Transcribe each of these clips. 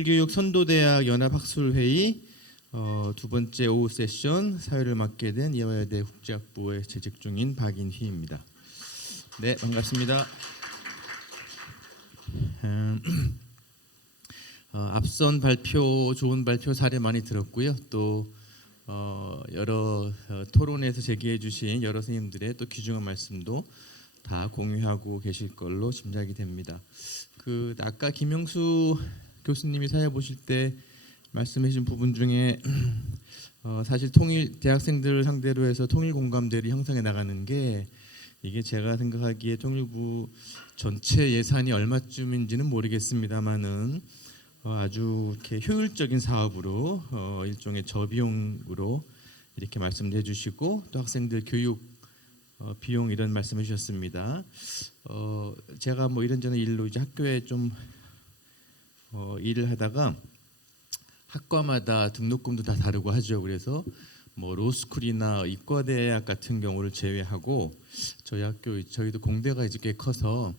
통일교육 선도대학 연합학술회의 두 번째 오후 세션 사회를 맡게 된 이화여대 국제학부에 재직 중인 박인휘입니다. 네, 반갑습니다. 앞선 발표, 좋은 발표 사례 많이 들었고요. 또 여러 토론에서 제기해 주신 여러 선생님들의 또 귀중한 말씀도 다 공유하고 계실 걸로 짐작이 됩니다. 아까 김영수 교수님이 사회 보실 때 말씀해 주신 부분 중에 사실 통일 대학생들을 상대로 해서 통일 공감대를 형성해 나가는 게 이게 제가 생각하기에 통일부 전체 예산이 얼마쯤인지는 모르겠습니다만은 아주 이렇게 효율적인 사업으로 일종의 저비용으로 이렇게 말씀해 주시고 또 학생들 교육 비용 이런 말씀해 주셨습니다. 제가 뭐 이런저런 일로 이제 학교에 좀 일을 하다가 학과마다 등록금도 다 다르고 하죠. 그래서 뭐 로스쿨이나 이과대학 같은 경우를 제외하고 저희 학교 저희도 공대가 이제 꽤 커서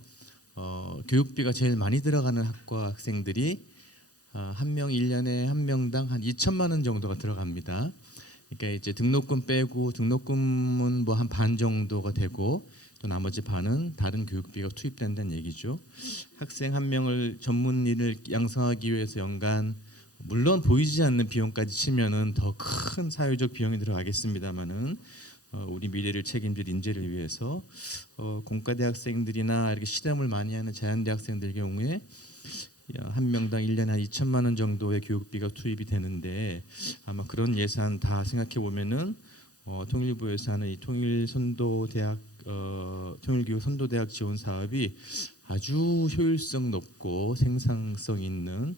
교육비가 제일 많이 들어가는 학과 학생들이 한 명 1년에 한 명당 한 2천만 원 정도가 들어갑니다. 그러니까 이제 등록금 빼고 등록금은 뭐 한 반 정도가 되고 또 나머지 반은 다른 교육비가 투입된다는 얘기죠. 학생 한 명을 전문의를 양성하기 위해서 연간 물론 보이지 않는 비용까지 치면은 더 큰 사회적 비용이 들어가겠습니다만은 우리 미래를 책임질 인재를 위해서 공과대 학생들이나 이렇게 실험을 많이 하는 자연대 학생들 경우에 한 명당 1년에 한 2천만 원 정도의 교육비가 투입이 되는데 아마 그런 예산 다 생각해 보면은 통일부에서 하는 이 통일선도대학 통일교육 선도대학 지원 사업이 아주 효율성 높고 생산성 있는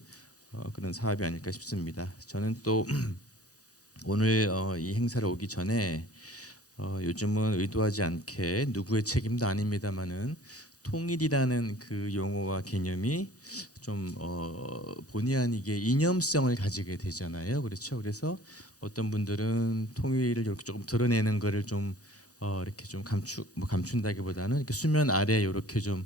그런 사업이 아닐까 싶습니다. 저는 또 오늘 이 행사를 오기 전에 요즘은 의도하지 않게 누구의 책임도 아닙니다만은 통일이라는 그 용어와 개념이 좀 본의 아니게 이념성을 가지게 되잖아요. 그렇죠. 그래서 어떤 분들은 통일을 이렇게 조금 드러내는 거를 좀 이렇게 좀 감춘다기보다는 이렇게 수면 아래 이렇게 좀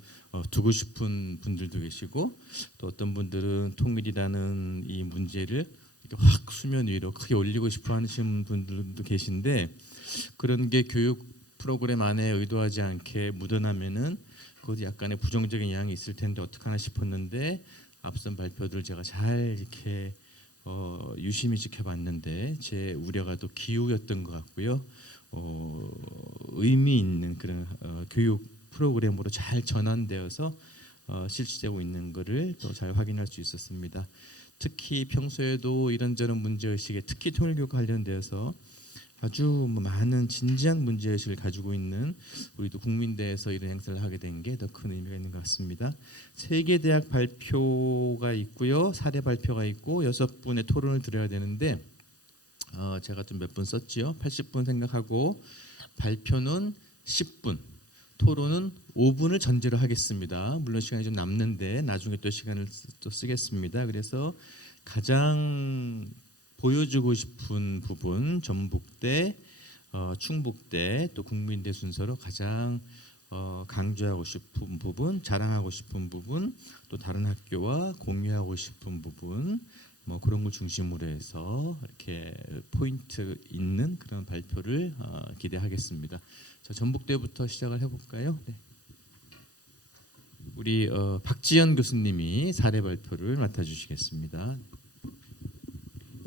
두고 싶은 분들도 계시고 또 어떤 분들은 통일이라는 이 문제를 이렇게 확 수면 위로 크게 올리고 싶어 하시는 분들도 계신데 그런 게 교육 프로그램 안에 의도하지 않게 묻어나면은 그것도 약간의 부정적인 영향이 있을 텐데 어떡하나 싶었는데 앞선 발표들 제가 잘 이렇게 유심히 지켜봤는데 제 우려가 또 기우였던 것 같고요. 의미 있는 그런 교육 프로그램으로 잘 전환되어서 실시되고 있는 것을 또 잘 확인할 수 있었습니다. 특히 평소에도 이런저런 문제의식에 특히 통일교육 관련되어서 아주 많은 진지한 문제의식을 가지고 있는 우리도 국민대에서 이런 행사를 하게 된 게 더 큰 의미가 있는 것 같습니다. 3개 대학 발표가 있고요. 사례 발표가 있고 6분의 토론을 드려야 되는데 제가 좀 몇 분 썼지요. 80분 생각하고 발표는 10분, 토론은 5분을 전제로 하겠습니다. 물론 시간이 좀 남는데 나중에 또 시간을 또 쓰겠습니다. 그래서 가장 보여주고 싶은 부분, 전북대, 충북대, 또 국민대 순서로 가장 강조하고 싶은 부분, 자랑하고 싶은 부분, 또 다른 학교와 공유하고 싶은 부분, 뭐 그런 걸 중심으로 해서 이렇게 포인트 있는 그런 발표를 기대하겠습니다. 자, 전북대부터 시작을 해볼까요? 네. 우리 박지연 교수님이 사례 발표를 맡아주시겠습니다.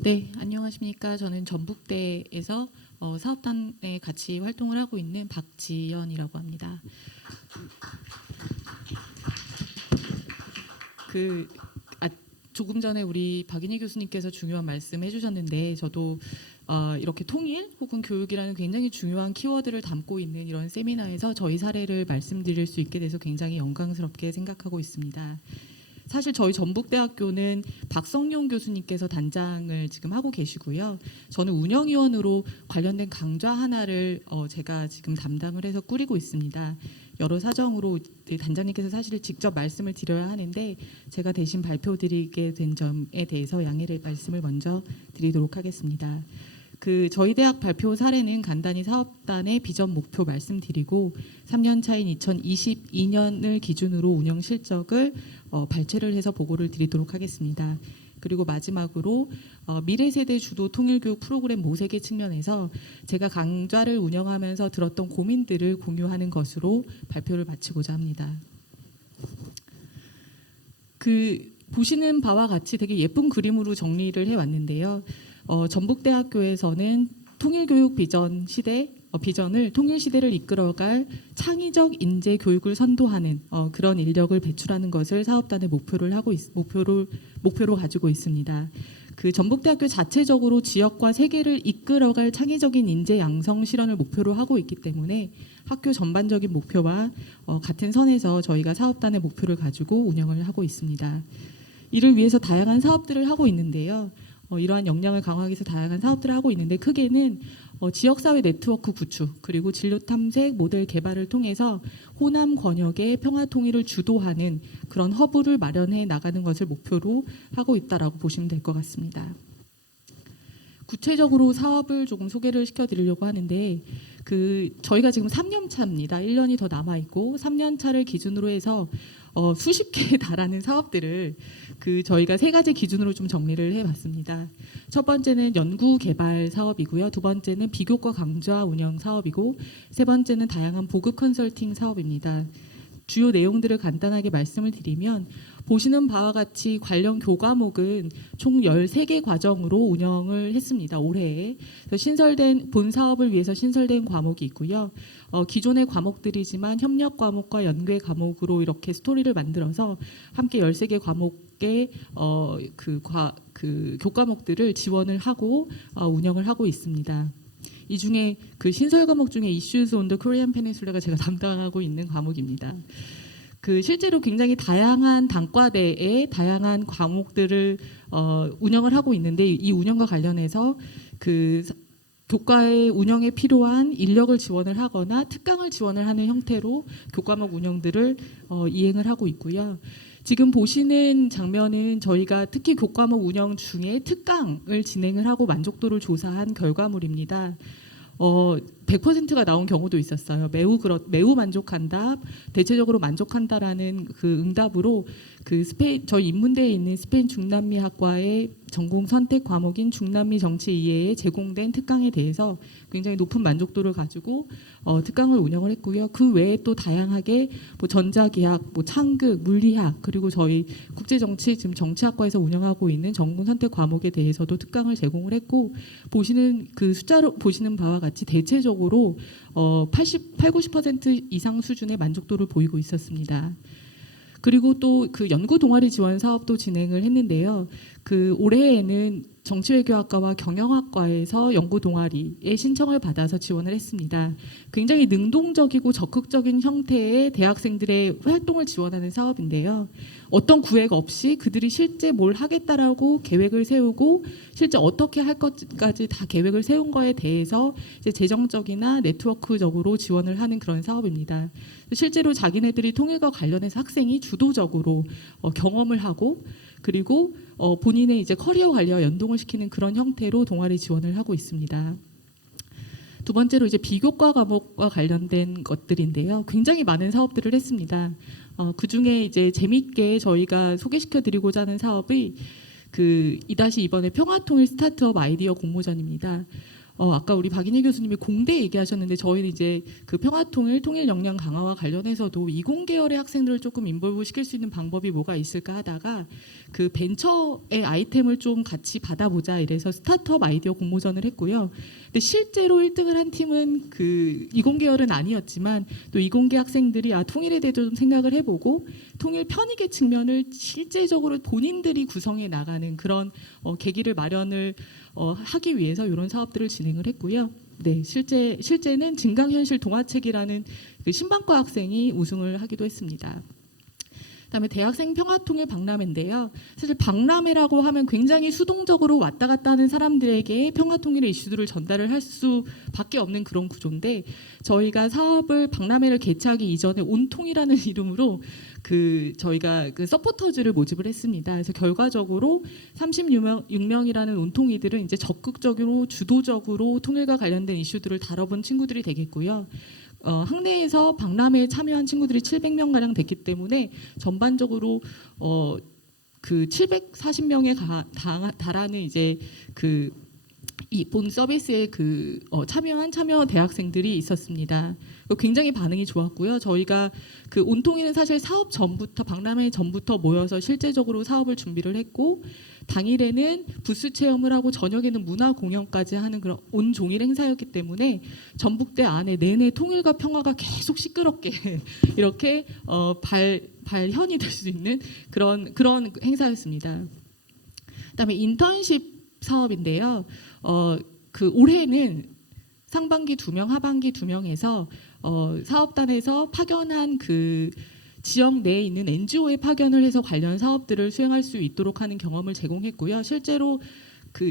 네, 안녕하십니까. 저는 전북대에서 사업단에 같이 활동을 하고 있는 박지연이라고 합니다. 조금 전에 우리 박인희 교수님께서 중요한 말씀 해주셨는데 저도 이렇게 통일 혹은 교육이라는 굉장히 중요한 키워드를 담고 있는 이런 세미나에서 저희 사례를 말씀드릴 수 있게 돼서 굉장히 영광스럽게 생각하고 있습니다. 사실 저희 전북대학교는 박성용 교수님께서 단장을 지금 하고 계시고요. 저는 운영위원으로 관련된 강좌 하나를 제가 지금 담당을 해서 꾸리고 있습니다. 여러 사정으로 단장님께서 사실 직접 말씀을 드려야 하는데 제가 대신 발표드리게 된 점에 대해서 양해를 말씀을 먼저 드리도록 하겠습니다. 저희 대학 발표 사례는 간단히 사업단의 비전 목표 말씀드리고 3년 차인 2022년을 기준으로 운영 실적을 발췌를 해서 보고를 드리도록 하겠습니다. 그리고 마지막으로 미래 세대 주도 통일교육 프로그램 모색의 측면에서 제가 강좌를 운영하면서 들었던 고민들을 공유하는 것으로 발표를 마치고자 합니다. 보시는 바와 같이 되게 예쁜 그림으로 정리를 해왔는데요. 전북대학교에서는 통일교육 비전 비전을 통일 시대를 이끌어갈 창의적 인재 교육을 선도하는 그런 인력을 배출하는 것을 사업단의 목표로 가지고 있습니다. 그 전북대학교 자체적으로 지역과 세계를 이끌어갈 창의적인 인재 양성 실현을 목표로 하고 있기 때문에 학교 전반적인 목표와 같은 선에서 저희가 사업단의 목표를 가지고 운영을 하고 있습니다. 이를 위해서 다양한 사업들을 하고 있는데요. 이러한 역량을 강화하기 위해서 다양한 사업들을 하고 있는데 크게는 지역사회 네트워크 구축 그리고 진로 탐색 모델 개발을 통해서 호남 권역의 평화 통일을 주도하는 그런 허브를 마련해 나가는 것을 목표로 하고 있다라고 보시면 될 것 같습니다. 구체적으로 사업을 조금 소개를 시켜드리려고 하는데 저희가 지금 3년 차입니다. 1년이 더 남아 있고 3년 차를 기준으로 해서 수십 개에 달하는 사업들을 저희가 세 가지 기준으로 좀 정리를 해봤습니다. 첫 번째는 연구 개발 사업이고요. 두 번째는 비교과 강좌 운영 사업이고 세 번째는 다양한 보급 컨설팅 사업입니다. 주요 내용들을 간단하게 말씀을 드리면 보시는 바와 같이 관련 교과목은 총 13개 과정으로 운영을 했습니다. 올해에. 본 사업을 위해서 신설된 과목이 있고요. 기존의 과목들이지만 협력 과목과 연계 과목으로 이렇게 스토리를 만들어서 함께 13개 과목의 교과목들을 지원을 하고 운영을 하고 있습니다. 이 중에 신설 과목 중에 Issues on the Korean Peninsula가 제가 담당하고 있는 과목입니다. 실제로 굉장히 다양한 단과대에 다양한 과목들을 운영을 하고 있는데 이 운영과 관련해서 교과의 운영에 필요한 인력을 지원을 하거나 특강을 지원을 하는 형태로 교과목 운영들을 이행을 하고 있고요. 지금 보시는 장면은 저희가 특히 교과목 운영 중에 특강을 진행을 하고 만족도를 조사한 결과물입니다. 100%가 나온 경우도 있었어요. 매우 만족한다, 대체적으로 만족한다라는 응답으로 저희 인문대에 있는 스페인 중남미학과의 전공 선택 과목인 중남미 정치 이해에 제공된 특강에 대해서 굉장히 높은 만족도를 가지고 특강을 운영을 했고요. 그 외에 또 다양하게 전자기학, 창극, 물리학 그리고 저희 국제정치 지금 정치학과에서 운영하고 있는 전공 선택 과목에 대해서도 특강을 제공을 했고 보시는 숫자로 보시는 바와 같이 대체적으로 90% 이상 수준의 만족도를 보이고 있었습니다. 그리고 또 연구 동아리 지원 사업도 진행을 했는데요. 올해에는 정치외교학과와 경영학과에서 연구 동아리에 신청을 받아서 지원을 했습니다. 굉장히 능동적이고 적극적인 형태의 대학생들의 활동을 지원하는 사업인데요. 어떤 구획 없이 그들이 실제 뭘 하겠다라고 계획을 세우고 실제 어떻게 할 것까지 다 계획을 세운 거에 대해서 이제 재정적이나 네트워크적으로 지원을 하는 그런 사업입니다. 실제로 자기네들이 통일과 관련해서 학생이 주도적으로 경험을 하고 그리고 본인의 이제 커리어 관리와 연동을 시키는 그런 형태로 동아리 지원을 하고 있습니다. 두 번째로 이제 비교과 과목과 관련된 것들인데요. 굉장히 많은 사업들을 했습니다. 그 중에 이제 재미있게 저희가 소개시켜드리고자 하는 사업이 이번에 평화통일 스타트업 아이디어 공모전입니다. 아까 우리 박인희 교수님이 공대 얘기하셨는데 저희는 이제 평화통일 통일 역량 강화와 관련해서도 이공계열의 학생들을 조금 인볼브 시킬 수 있는 방법이 뭐가 있을까 하다가 벤처의 아이템을 좀 같이 받아보자 이래서 스타트업 아이디어 공모전을 했고요. 근데 실제로 1등을 한 팀은 이공계열은 아니었지만 또 이공계 학생들이 통일에 대해서 좀 생각을 해보고 통일 편익의 측면을 실제적으로 본인들이 구성해 나가는 그런 계기를 마련을 하기 위해서 이런 사업들을 진행을 했고요. 네, 실제는 증강현실 동화책이라는 신방과 학생이 우승을 하기도 했습니다. 그다음에 대학생 평화통일 박람회인데요. 사실 박람회라고 하면 굉장히 수동적으로 왔다 갔다 하는 사람들에게 평화통일의 이슈들을 전달을 할 수밖에 없는 그런 구조인데 저희가 박람회를 개최하기 이전에 온통이라는 이름으로 저희가 서포터즈를 모집을 했습니다. 그래서 결과적으로 36명이라는 온통이들은 이제 적극적으로 주도적으로 통일과 관련된 이슈들을 다뤄본 친구들이 되겠고요. 학내에서 박람회에 참여한 친구들이 700명 가량 됐기 때문에 전반적으로 그 740명에 달하는 이제 그 이 본 서비스에 참여 대학생들이 있었습니다. 굉장히 반응이 좋았고요. 저희가 그 온통일은 사실 사업 전부터 박람회 전부터 모여서 실제적으로 사업을 준비를 했고 당일에는 부스 체험을 하고 저녁에는 문화 공연까지 하는 그런 온종일 행사였기 때문에 전북대 안에 내내 통일과 평화가 계속 시끄럽게 이렇게 발현이 될 수 있는 그런 행사였습니다. 그다음에 인턴십 사업인데요. 그 올해는 상반기 2명, 하반기 2명에서 사업단에서 파견한 그 지역 내에 있는 NGO에 파견을 해서 관련 사업들을 수행할 수 있도록 하는 경험을 제공했고요. 실제로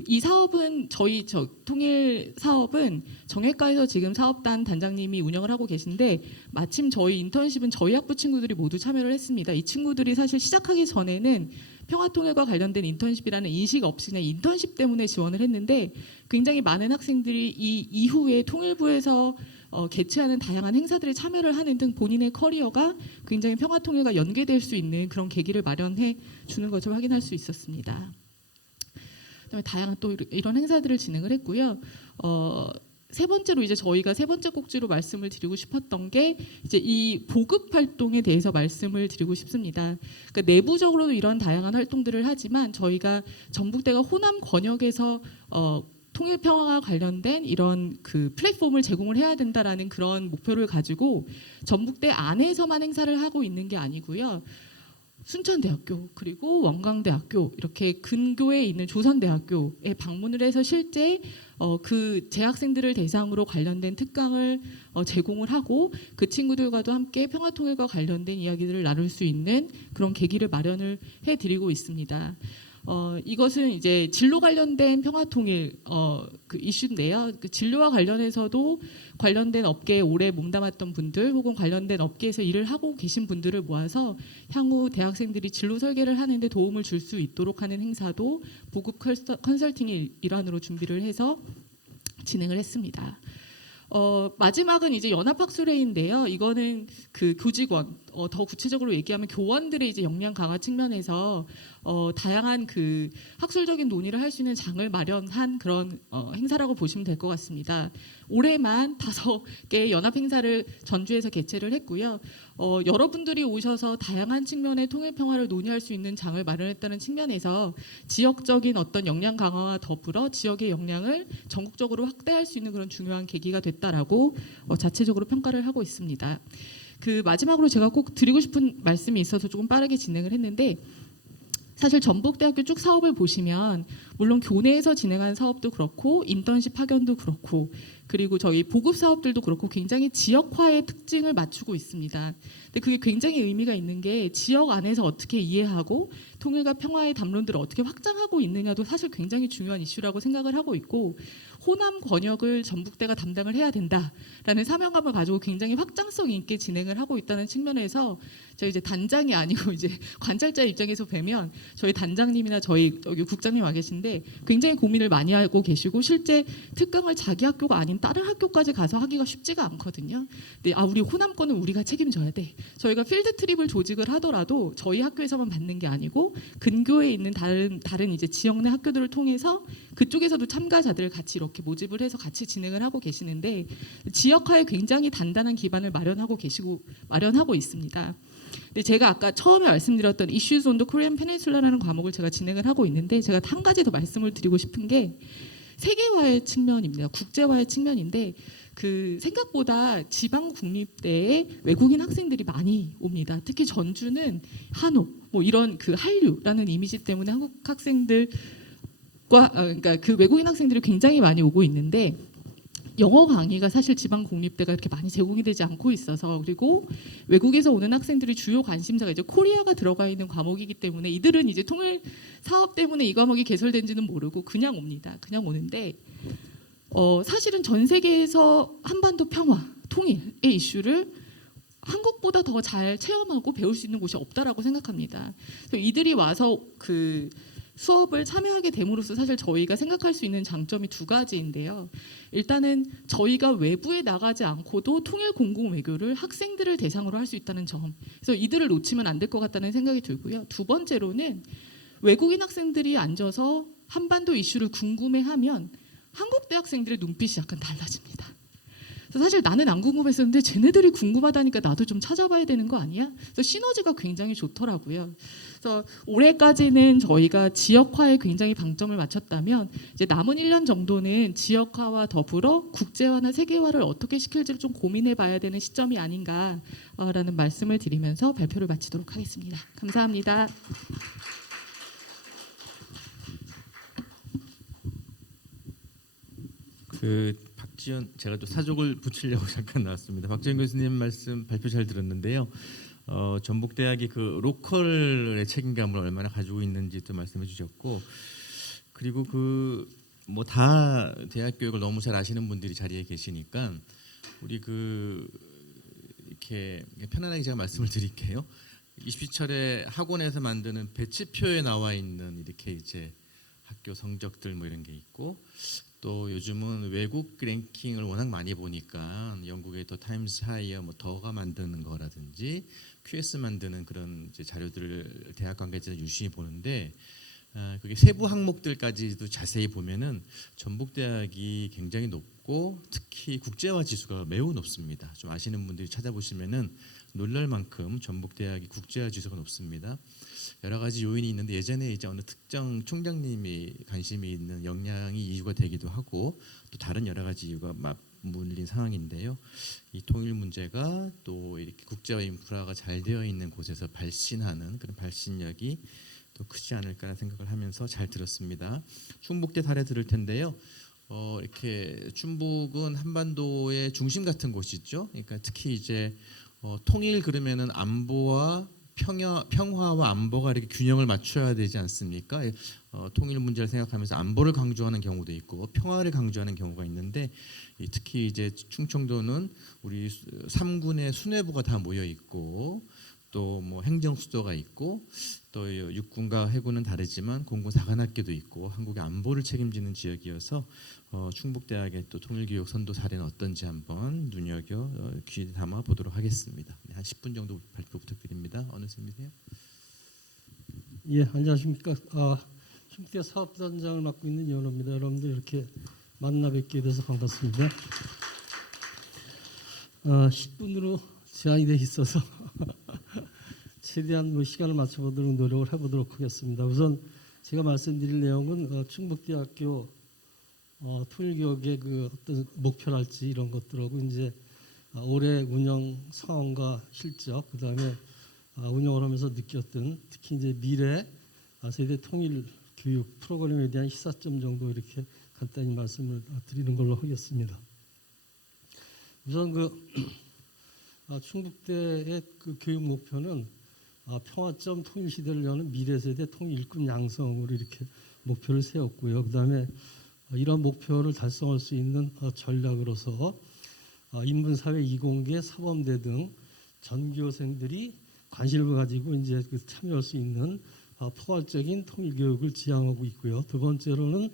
이 사업은 저희 통일 사업은 정외과에서 지금 사업단 단장님이 운영을 하고 계신데 마침 저희 인턴십은 저희 학부 친구들이 모두 참여를 했습니다. 이 친구들이 사실 시작하기 전에는 평화통일과 관련된 인턴십이라는 인식 없이 그냥 인턴십 때문에 지원을 했는데 굉장히 많은 학생들이 이 이후에 통일부에서 개최하는 다양한 행사들에 참여를 하는 등 본인의 커리어가 굉장히 평화통일과 연계될 수 있는 그런 계기를 마련해 주는 것을 확인할 수 있었습니다. 그다음에 다양한 또 이런 행사들을 진행을 했고요. 세 번째로 이제 저희가 세 번째 꼭지로 말씀을 드리고 싶었던 게 이제 이 보급 활동에 대해서 말씀을 드리고 싶습니다. 그러니까 내부적으로도 이런 다양한 활동들을 하지만 저희가 전북대가 호남 권역에서 통일 평화와 관련된 이런 그 플랫폼을 제공을 해야 된다라는 그런 목표를 가지고 전북대 안에서만 행사를 하고 있는 게 아니고요. 순천대학교 그리고 원광대학교 이렇게 근교에 있는 조선대학교에 방문을 해서 실제 그 재학생들을 대상으로 관련된 특강을 제공을 하고 그 친구들과도 함께 평화통일과 관련된 이야기들을 나눌 수 있는 그런 계기를 마련을 해드리고 있습니다. 이것은 이제 진로 관련된 평화통일 그 이슈인데요. 그 진로와 관련해서도 관련된 업계에 오래 몸담았던 분들 혹은 관련된 업계에서 일을 하고 계신 분들을 모아서 향후 대학생들이 진로 설계를 하는데 도움을 줄 수 있도록 하는 행사도 보급 컨설팅의 일환으로 준비를 해서 진행을 했습니다. 마지막은 이제 연합학술회인데요. 이거는 그 교직원, 더 구체적으로 얘기하면 교원들의 이제 역량 강화 측면에서 다양한 그 학술적인 논의를 할 수 있는 장을 마련한 그런 행사라고 보시면 될 것 같습니다. 올해만 5개 연합 행사를 전주에서 개최를 했고요. 여러분들이 오셔서 다양한 측면의 통일 평화를 논의할 수 있는 장을 마련했다는 측면에서 지역적인 어떤 역량 강화와 더불어 지역의 역량을 전국적으로 확대할 수 있는 그런 중요한 계기가 됐다라고 자체적으로 평가를 하고 있습니다. 그 마지막으로 제가 꼭 드리고 싶은 말씀이 있어서 조금 빠르게 진행을 했는데 사실 전북대학교 쭉 사업을 보시면 물론 교내에서 진행한 사업도 그렇고 인턴십 파견도 그렇고 그리고 저희 보급 사업들도 그렇고 굉장히 지역화의 특징을 맞추고 있습니다. 근데 그게 굉장히 의미가 있는 게 지역 안에서 어떻게 이해하고 통일과 평화의 담론들을 어떻게 확장하고 있느냐도 사실 굉장히 중요한 이슈라고 생각을 하고 있고 호남 권역을 전북대가 담당을 해야 된다라는 사명감을 가지고 굉장히 확장성 있게 진행을 하고 있다는 측면에서 저희 이제 단장이 아니고 이제 관찰자 입장에서 뵈면 저희 단장님이나 저희 여기 국장님 와 계신데 굉장히 고민을 많이 하고 계시고 실제 특강을 자기 학교가 아닌 다른 학교까지 가서 하기가 쉽지가 않거든요. 근데 우리 호남권은 우리가 책임져야 돼. 저희가 필드 트립을 조직을 하더라도 저희 학교에서만 받는 게 아니고 근교에 있는 다른 이제 지역 내 학교들을 통해서 그쪽에서도 참가자들을 같이 이렇게 모집을 해서 같이 진행을 하고 계시는데 지역화에 굉장히 단단한 기반을 마련하고 있습니다. 근데 제가 아까 처음에 말씀드렸던 Issues on the Korean Peninsula라는 과목을 제가 진행을 하고 있는데 제가 한 가지 더 말씀을 드리고 싶은 게 세계화의 측면입니다. 국제화의 측면인데 그 생각보다 지방 국립대에 외국인 학생들이 많이 옵니다. 특히 전주는 한옥, 뭐 이런 그 한류라는 이미지 때문에 한국 학생들과 그러니까 그 외국인 학생들이 굉장히 많이 오고 있는데 영어 강의가 사실 지방 공립대가 이렇게 많이 제공이 되지 않고 있어서 그리고 외국에서 오는 학생들이 주요 관심사가 이제 코리아가 들어가 있는 과목이기 때문에 이들은 이제 통일 사업 때문에 이 과목이 개설된지는 모르고 그냥 옵니다. 그냥 오는데 사실은 전 세계에서 한반도 평화, 통일의 이슈를 한국보다 더 잘 체험하고 배울 수 있는 곳이 없다라고 생각합니다. 그래서 이들이 와서 그 수업을 참여하게 됨으로써 사실 저희가 생각할 수 있는 장점이 두 가지인데요. 일단은 저희가 외부에 나가지 않고도 통일 공공 외교를 학생들을 대상으로 할 수 있다는 점. 그래서 이들을 놓치면 안 될 것 같다는 생각이 들고요. 두 번째로는 외국인 학생들이 앉아서 한반도 이슈를 궁금해하면 한국 대학생들의 눈빛이 약간 달라집니다. 그래서 사실 나는 안 궁금했었는데 쟤네들이 궁금하다니까 나도 좀 찾아봐야 되는 거 아니야? 그래서 시너지가 굉장히 좋더라고요. 그래서 올해까지는 저희가 지역화에 굉장히 방점을 맞췄다면 이제 남은 1년 정도는 지역화와 더불어 국제화나 세계화를 어떻게 시킬지를 좀 고민해 봐야 되는 시점이 아닌가라는 말씀을 드리면서 발표를 마치도록 하겠습니다. 감사합니다. 박지원, 제가 또 사족을 붙이려고 잠깐 나왔습니다. 박지원 교수님 말씀 발표 잘 들었는데요. 전북대학이 그 로컬의 책임감을 얼마나 가지고 있는지 또 말씀해 주셨고, 그리고 뭐 다 대학 교육을 너무 잘 아시는 분들이 자리에 계시니까 우리 이렇게 편안하게 제가 말씀을 드릴게요. 20시철에 학원에서 만드는 배치표에 나와 있는 이렇게 이제 학교 성적들 뭐 이런 게 있고, 또 요즘은 외국 랭킹을 워낙 많이 보니까 영국의 더 타임스 하이어 뭐 더가 만드는 거라든지 QS 만드는 그런 이제 자료들을 대학 관계자 유심히 보는데, 그게 세부 항목들까지도 자세히 보면은 전북대학이 굉장히 높고 특히 국제화 지수가 매우 높습니다. 좀 아시는 분들이 찾아보시면은 놀랄 만큼 전북대학이 국제화 지수가 높습니다. 여러 가지 요인이 있는데 예전에 이제 어느 특정 총장님이 관심이 있는 역량이 이유가 되기도 하고 또 다른 여러 가지 이유가 맞물린 상황인데요. 이 통일 문제가 또 이렇게 국제화 인프라가 잘 되어 있는 곳에서 발신하는 그런 발신력이 또 크지 않을까 생각을 하면서 잘 들었습니다. 충북대 사례 들을 텐데요. 이렇게 충북은 한반도의 중심 같은 곳이죠. 그러니까 특히 이제 통일 그러면은 안보와 평화와 안보가 이렇게 균형을 맞춰야 되지 않습니까? 통일 문제를 생각하면서 안보를 강조하는 경우도 있고 평화를 강조하는 경우가 있는데, 특히 이제 충청도는 우리 3군의 수뇌부가 다 모여 있고 또 뭐 행정수도가 있고 또 육군과 해군은 다르지만 공군 사관학교도 있고 한국의 안보를 책임지는 지역이어서 충북대학의 또 통일교육 선도 사례는 어떤지 한번 귀 담아 보도록 하겠습니다. 한 10분 정도 발표 부탁드립니다. 어느 선생님이세요? 예, 안녕하십니까. 충북대 사업단장을 맡고 있는 이현호입니다. 여러분들 이렇게 만나 뵙게 돼서 반갑습니다. 10분으로 제한이 돼 있어서 최대한 시간을 맞춰보도록 노력을 해보도록 하겠습니다. 우선 제가 말씀드릴 내용은 충북대학교 통일교육의 어떤 목표랄지 이런 것들하고 이제 올해 운영 상황과 실적, 그다음에 운영을 하면서 느꼈던 특히 이제 미래 세대 통일 교육 프로그램에 대한 시사점 정도 이렇게 간단히 말씀을 드리는 걸로 하겠습니다. 우선 충북대의 교육 목표는 평화점 통일 시대를 여는 미래 세대 통일 일꾼 양성으로 이렇게 목표를 세웠고요. 그다음에 이런 목표를 달성할 수 있는 전략으로서 인문사회 이공계 사범대 등 전교생들이 관심을 가지고 이제 참여할 수 있는 포괄적인 통일 교육을 지향하고 있고요. 두 번째로는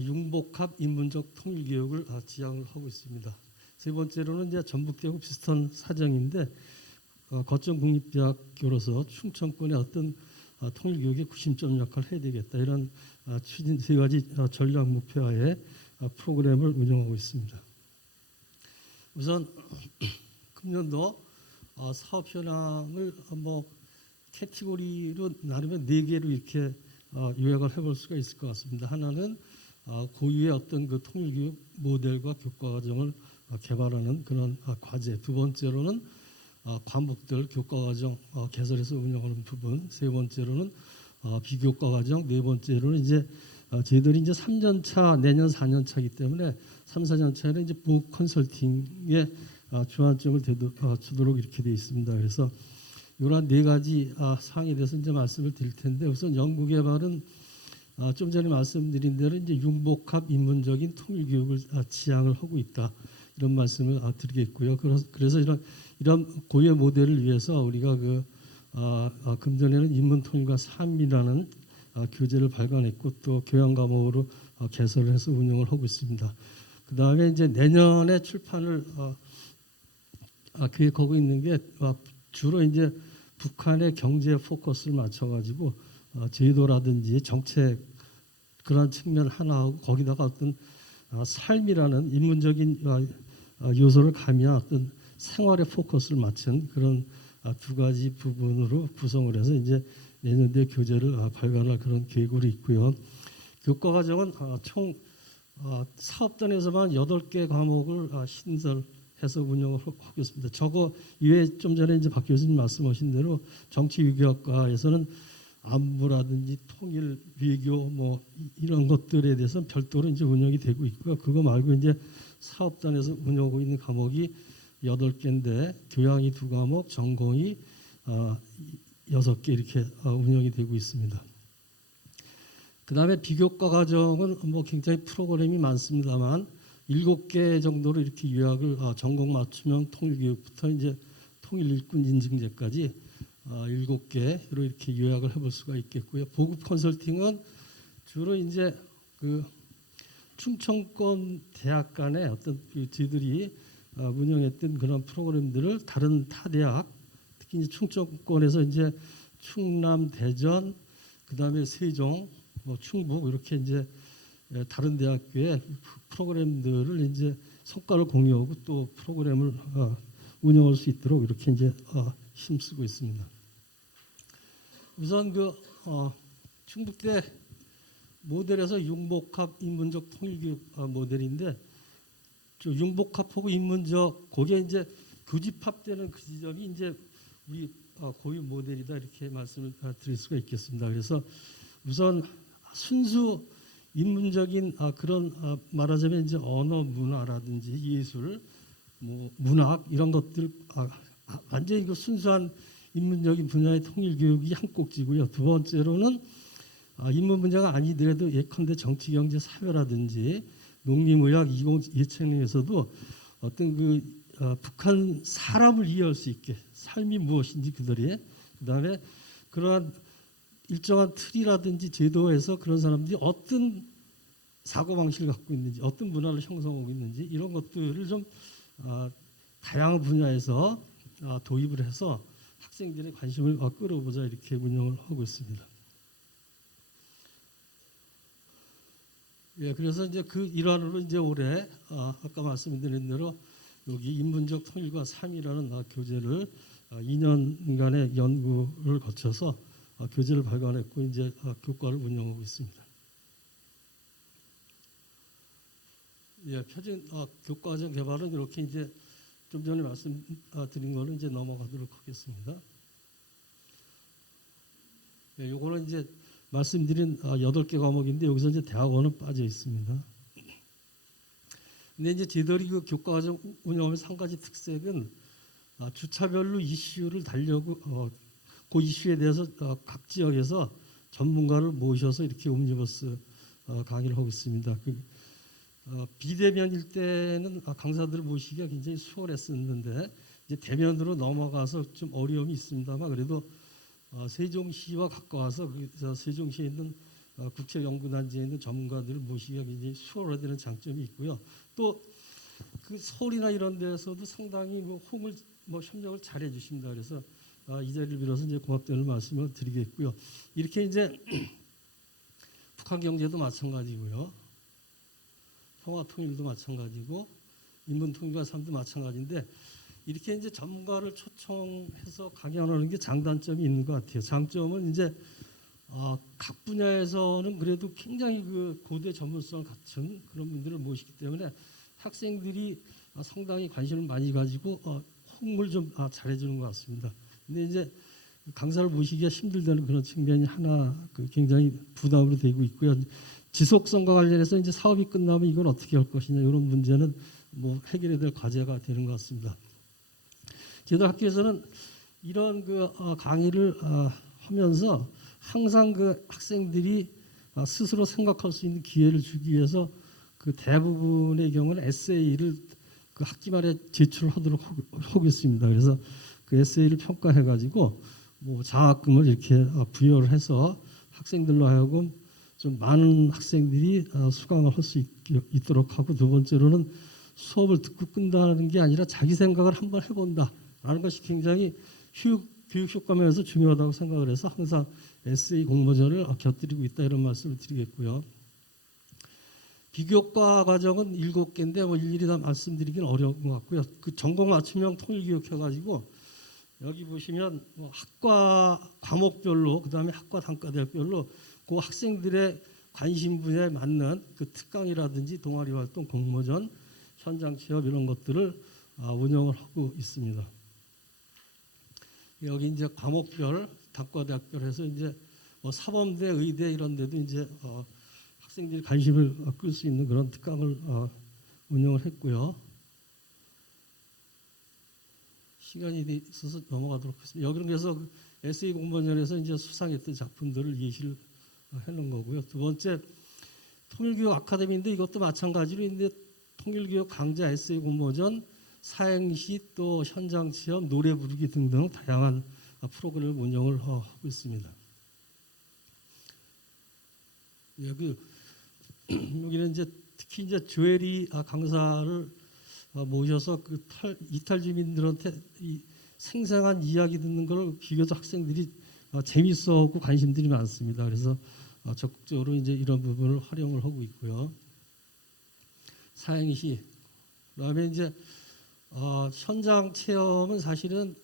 융복합 인문적 통일 교육을 지향을 하고 있습니다. 세 번째로는 이제 전북대하고 비슷한 사정인데 거점 국립대학교로서 충청권의 어떤 통일 교육의 구심점 역할을 해야 되겠다, 이런 추진 세 가지 전략 목표하에 프로그램을 운영하고 있습니다. 우선 금년도 사업 현황을 캐티고리로 나누면 4개로 이렇게 요약을 해볼 수가 있을 것 같습니다. 하나는 고유의 어떤 통일교육 모델과 교과 과정을 개발하는 그런 과제. 두 번째로는 과목들 교과 과정 개설해서 운영하는 부분. 세 번째로는 비교과 과정. 네 번째로는 이제 저희들이 이제 3년차, 내년 4년차이기 때문에 3, 4년차에는 이제 부업 컨설팅에 주안점을 주도록 이렇게 되어 있습니다. 그래서 이러한 4가지 사항에 대해서 이제 말씀을 드릴 텐데, 우선 연구 개발은 좀 전에 말씀드린 대로 이제 융복합 인문적인 통일 교육을 지향을 하고 있다, 이런 말씀을 드리겠고요. 그래서 이런 고유의 모델을 위해서 우리가 금전에는 인문 통일과 삶이라는 교재를 발간했고 또 교양 과목으로 개설을 해서 운영을 하고 있습니다. 그 다음에 이제 내년에 출판을 계획하고 있는 게 주로 이제 북한의 경제 포커스를 맞춰가지고 제도라든지 정책 그런 측면 하나하고 거기다가 어떤 삶이라는 인문적인 요소를 가미한 어떤 생활에 포커스를 맞춘 그런 두 가지 부분으로 구성을 해서 이제 내년도에 교재를 발간할 그런 계획으로 있고요. 교과 과정은 총 사업단에서만 8개 과목을 신설해서 운영을 하고 있습니다. 저거 이외에 좀 전에 이제 박 교수님 말씀하신 대로 정치외교학과에서는 안보라든지 통일, 외교 뭐 이런 것들에 대해서는 별도로 이제 운영이 되고 있고요. 그거 말고 이제 사업단에서 운영하고 있는 과목이 8개인데 교양이 2과목, 전공이 6개 이렇게 운영이 되고 있습니다. 그다음에 비교과 과정은 뭐 굉장히 프로그램이 많습니다만 7개 정도로 이렇게 요약을 전공 맞춤형 통일교육부터 이제 통일 일꾼 인증제까지 7개로 이렇게 요약을 해볼 수가 있겠고요. 보급 컨설팅은 주로 이제 그 충청권 대학 간의 어떤 저희들이 운영했던 그런 프로그램들을 다른 타 대학, 특히 이제 충청권에서 이제 충남, 대전, 그다음에 세종, 뭐 충북 이렇게 이제 다른 대학교의 프로그램들을 이제 성과를 공유하고 또 프로그램을 운영할 수 있도록 이렇게 이제 힘쓰고 있습니다. 우선 그 충북대 모델에서 융복합 인문적 통일교육 모델인데 융복합하고 인문적 그게 이제 교집합되는 그 지점이 이제 우리 고유 모델이다 이렇게 말씀을 드릴 수가 있겠습니다. 그래서 우선 순수 인문적인 그런 말하자면 이제 언어 문화라든지 예술, 뭐 문학 이런 것들 완전히 그 순수한 인문적인 분야의 통일 교육이 한 꼭지고요. 두 번째로는 인문 분야가 아니더라도 예컨대 정치, 경제, 사회라든지 농림의학, 이공, 예체능에서도 어떤 그 북한 사람을 이해할 수 있게 삶이 무엇인지 그들이 그다음에 그러한 일정한 틀이라든지 제도에서 그런 사람들이 어떤 사고방식을 갖고 있는지 어떤 문화를 형성하고 있는지 이런 것들을 좀 다양한 분야에서 도입을 해서 학생들의 관심을 끌어보자 이렇게 운영을 하고 있습니다. 예, 그래서 이제 그 일환으로 이제 올해 아까 말씀드린 대로 여기 인문적 통일과 삶이라는 교재를 2년간의 연구를 거쳐서 교재를 발간했고 이제 교과를 운영하고 있습니다. 예, 표준 교과과정 개발은 이렇게 이제 좀 전에 말씀드린 거는 이제 넘어가도록 하겠습니다. 예, 요거는 이제 말씀드린 8개 과목인데 여기서 이제 대학원은 빠져 있습니다. 근데 이제 저희들이 그 교과과정 운영하면서 한 가지 특색은 주차별로 이슈를 달려고 그 이슈에 대해서 각 지역에서 전문가를 모셔서 이렇게 옴니버스 강의를 하고 있습니다. 비대면일 때는 강사들을 모시기가 굉장히 수월했었는데 이제 대면으로 넘어가서 좀 어려움이 있습니다만 그래도 세종시와 가까워서 세종시에 있는 국책연구단지에 있는 전문가들을 모시기가 굉장히 수월하다는 장점이 있고요. 또 그 서울이나 이런 데서도 상당히 호응을 협력을 잘 해주십니다. 그래서 이 자리를 빌어서 이제 고맙다는 말씀을 드리겠고요. 이렇게 이제 북한 경제도 마찬가지고요. 평화통일도 마찬가지고 인문통일과 삶도 마찬가지인데 이렇게 이제 전문가를 초청해서 강연하는 게 장단점이 있는 것 같아요. 장점은 이제 각 분야에서는 그래도 굉장히 그 고대 전문성을 갖춘 그런 분들을 모시기 때문에 학생들이 상당히 관심을 많이 가지고 호응을 좀 잘해주는 것 같습니다. 근데 이제 강사를 모시기가 힘들다는 그런 측면이 하나 굉장히 부담으로 되고 있고요. 지속성과 관련해서 이제 사업이 끝나면 이걸 어떻게 할 것이냐 이런 문제는 뭐 해결해야 될 과제가 되는 것 같습니다. 저희들 학교에서는 이런 그 강의를 하면서 항상 그 학생들이 스스로 생각할 수 있는 기회를 주기 위해서 그 대부분의 경우는 에세이를 그 학기 말에 제출하도록 하고 있습니다. 그래서 그 에세이를 평가해 가지고 뭐 장학금을 이렇게 부여를 해서 학생들로 하여금 좀 많은 학생들이 수강을 할 수 있도록 하고 두 번째로는 수업을 듣고 끝나는 게 아니라 자기 생각을 한번 해본다라는 것이 굉장히 교육 효과면에서 중요하다고 생각을 해서 항상 에세이 공모전을 곁들이고 있다 이런 말씀을 드리겠고요. 비교과 과정은 7개인데 뭐 일일이 다 말씀드리기는 어려운 것 같고요. 그 전공 맞춤형 통일교육 해가지고 여기 보시면 뭐 학과 과목별로 그다음에 학과 단과대학별로 그 학생들의 관심 분야에 맞는 그 특강이라든지 동아리 활동, 공모전, 현장 체험 이런 것들을 운영을 하고 있습니다. 여기 이제 과목별, 단과대학별 해서 이제 뭐 사범대, 의대 이런 데도 이제 학생들이 관심을 끌 수 있는 그런 특강을 운영을 했고요. 시간이 있어서 넘어가도록 하겠습니다. 여기는 그래서 에세이 공모전에서 이제 수상했던 작품들을 예시를 해놓은 거고요. 두 번째 통일교육 아카데미인데 이것도 마찬가지로 있는데 통일교육 강좌 에세이 공모전, 사행시 또 현장 체험, 노래 부르기 등등 다양한 프로그램을 운영을 하고 있습니다. 여기는 이제 특히 이제 조혜리 강사를 모셔서 그 이탈 주민들한테 이 생생한 이야기 듣는 걸 비교적 학생들이 재밌어하고 관심들이 많습니다. 그래서 적극적으로 이제 이런 부분을 활용을 하고 있고요. 사행시, 그다음에 이제 현장 체험은 사실은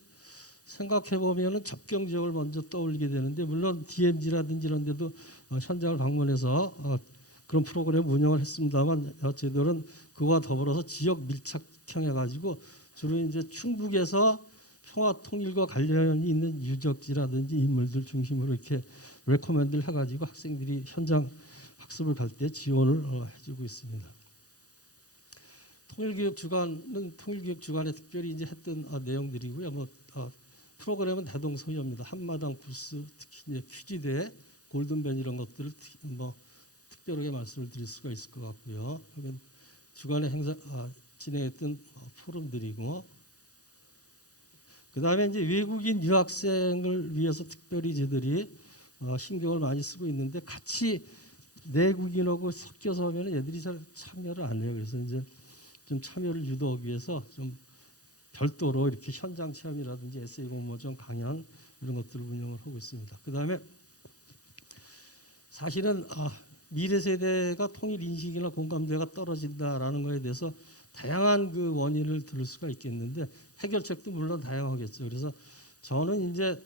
생각해 보면은 접경 지역을 먼저 떠올리게 되는데 물론 DMZ라든지 이런 데도 현장을 방문해서 그런 프로그램 운영을 했습니다만 저희들은 그와 더불어서 지역 밀착형 해가지고 주로 이제 충북에서 평화 통일과 관련이 있는 유적지라든지 인물들 중심으로 이렇게 레코멘드를 해가지고 학생들이 현장 학습을 갈 때 지원을 해주고 있습니다. 통일교육 주간은 통일교육 주간에 특별히 이제 했던 내용들이고요. 뭐 프로그램은 대동소이합니다. 한마당 부스, 특히 이제 퀴즈대, 골든벤 이런 것들을 뭐 특별하게 말씀을 드릴 수가 있을 것 같고요. 주간에 행사 진행했던 포럼들이고, 그 다음에 이제 외국인 유학생을 위해서 특별히 저희들이 신경을 많이 쓰고 있는데 같이 내국인하고 섞여서 하면 애들이 잘 참여를 안 해요. 그래서 이제 좀 참여를 유도하기 위해서 좀 별도로 이렇게 현장 체험이라든지 에세이 공모전 강연 이런 것들을 운영을 하고 있습니다. 그 다음에 사실은 미래 세대가 통일 인식이나 공감대가 떨어진다라는 것에 대해서 다양한 그 원인을 들을 수가 있겠는데 해결책도 물론 다양하겠죠. 그래서 저는 이제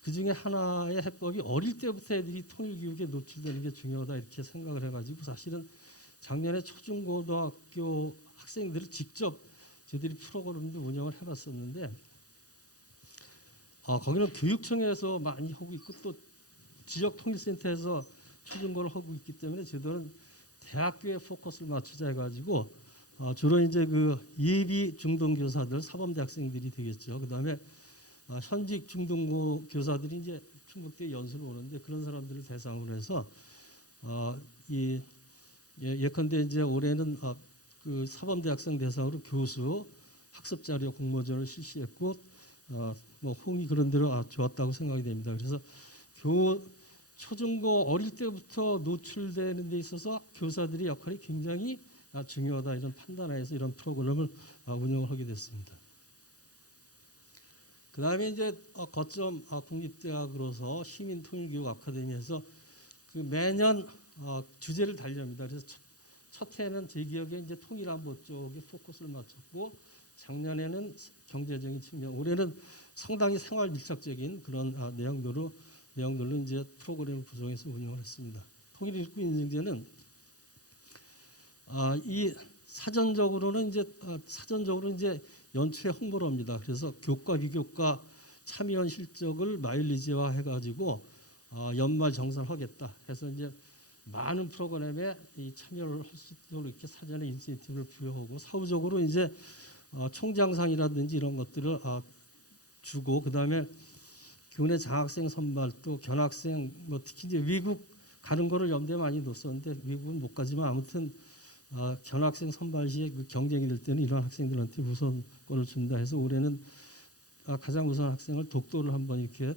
그 중에 하나의 해법이 어릴 때부터 애들이 통일 교육에 노출되는 게 중요하다 이렇게 생각을 해가지고 사실은 작년에 초중고등학교 학생들을 직접 저희들이 프로그램도 운영을 해봤었는데 거기는 교육청에서 많이 하고 있고 또 지역 통일센터에서 초중고를 하고 있기 때문에 저희들은 대학교에 포커스를 맞추자 해가지고 주로 이제 그 예비 중등교사들 사범대 학생들이 되겠죠. 그 다음에 현직 중등고 교사들이 이제 충북대 연수를 오는데 그런 사람들을 대상으로 해서 예컨대 이제 올해는 그 사범대 학생 대상으로 교수 학습 자료 공모전을 실시했고 뭐 호응이 그런 대로 좋았다고 생각이 됩니다. 그래서 초중고 어릴 때부터 노출되는 데 있어서 교사들의 역할이 굉장히 중요하다 이런 판단하에서 이런 프로그램을 운영을 하게 됐습니다. 그 다음에 이제 거점 국립대학으로서 시민통일교육 아카데미에서 그 매년 주제를 달리합니다. 그래서 첫 해는 제 기억에 이제 통일안보 쪽에 포커스를 맞췄고 작년에는 경제적인 측면, 올해는 상당히 생활 밀착적인 그런 내용들로 이제 프로그램을 구성해서 운영을 했습니다. 통일일구 인증제는 이 사전적으로는 이제 연초에 홍보를 합니다. 그래서 교과 비교과 참여원 실적을 마일리지화 해가지고 연말 정산하겠다 해서 이제 많은 프로그램에 이 참여를 할 수 있도록 이렇게 사전에 인센티브를 부여하고 사후적으로 이제 총장상이라든지 이런 것들을 주고 그 다음에 교내 장학생 선발 또 견학생 뭐 특히 이제 외국 가는 거를 염두에 많이 뒀었는데 외국은 못 가지만 아무튼 견학생 선발 시에 그 경쟁이 될 때는 이런 학생들한테 우선권을 준다 해서 올해는 가장 우선 학생을 독도를 한번 이렇게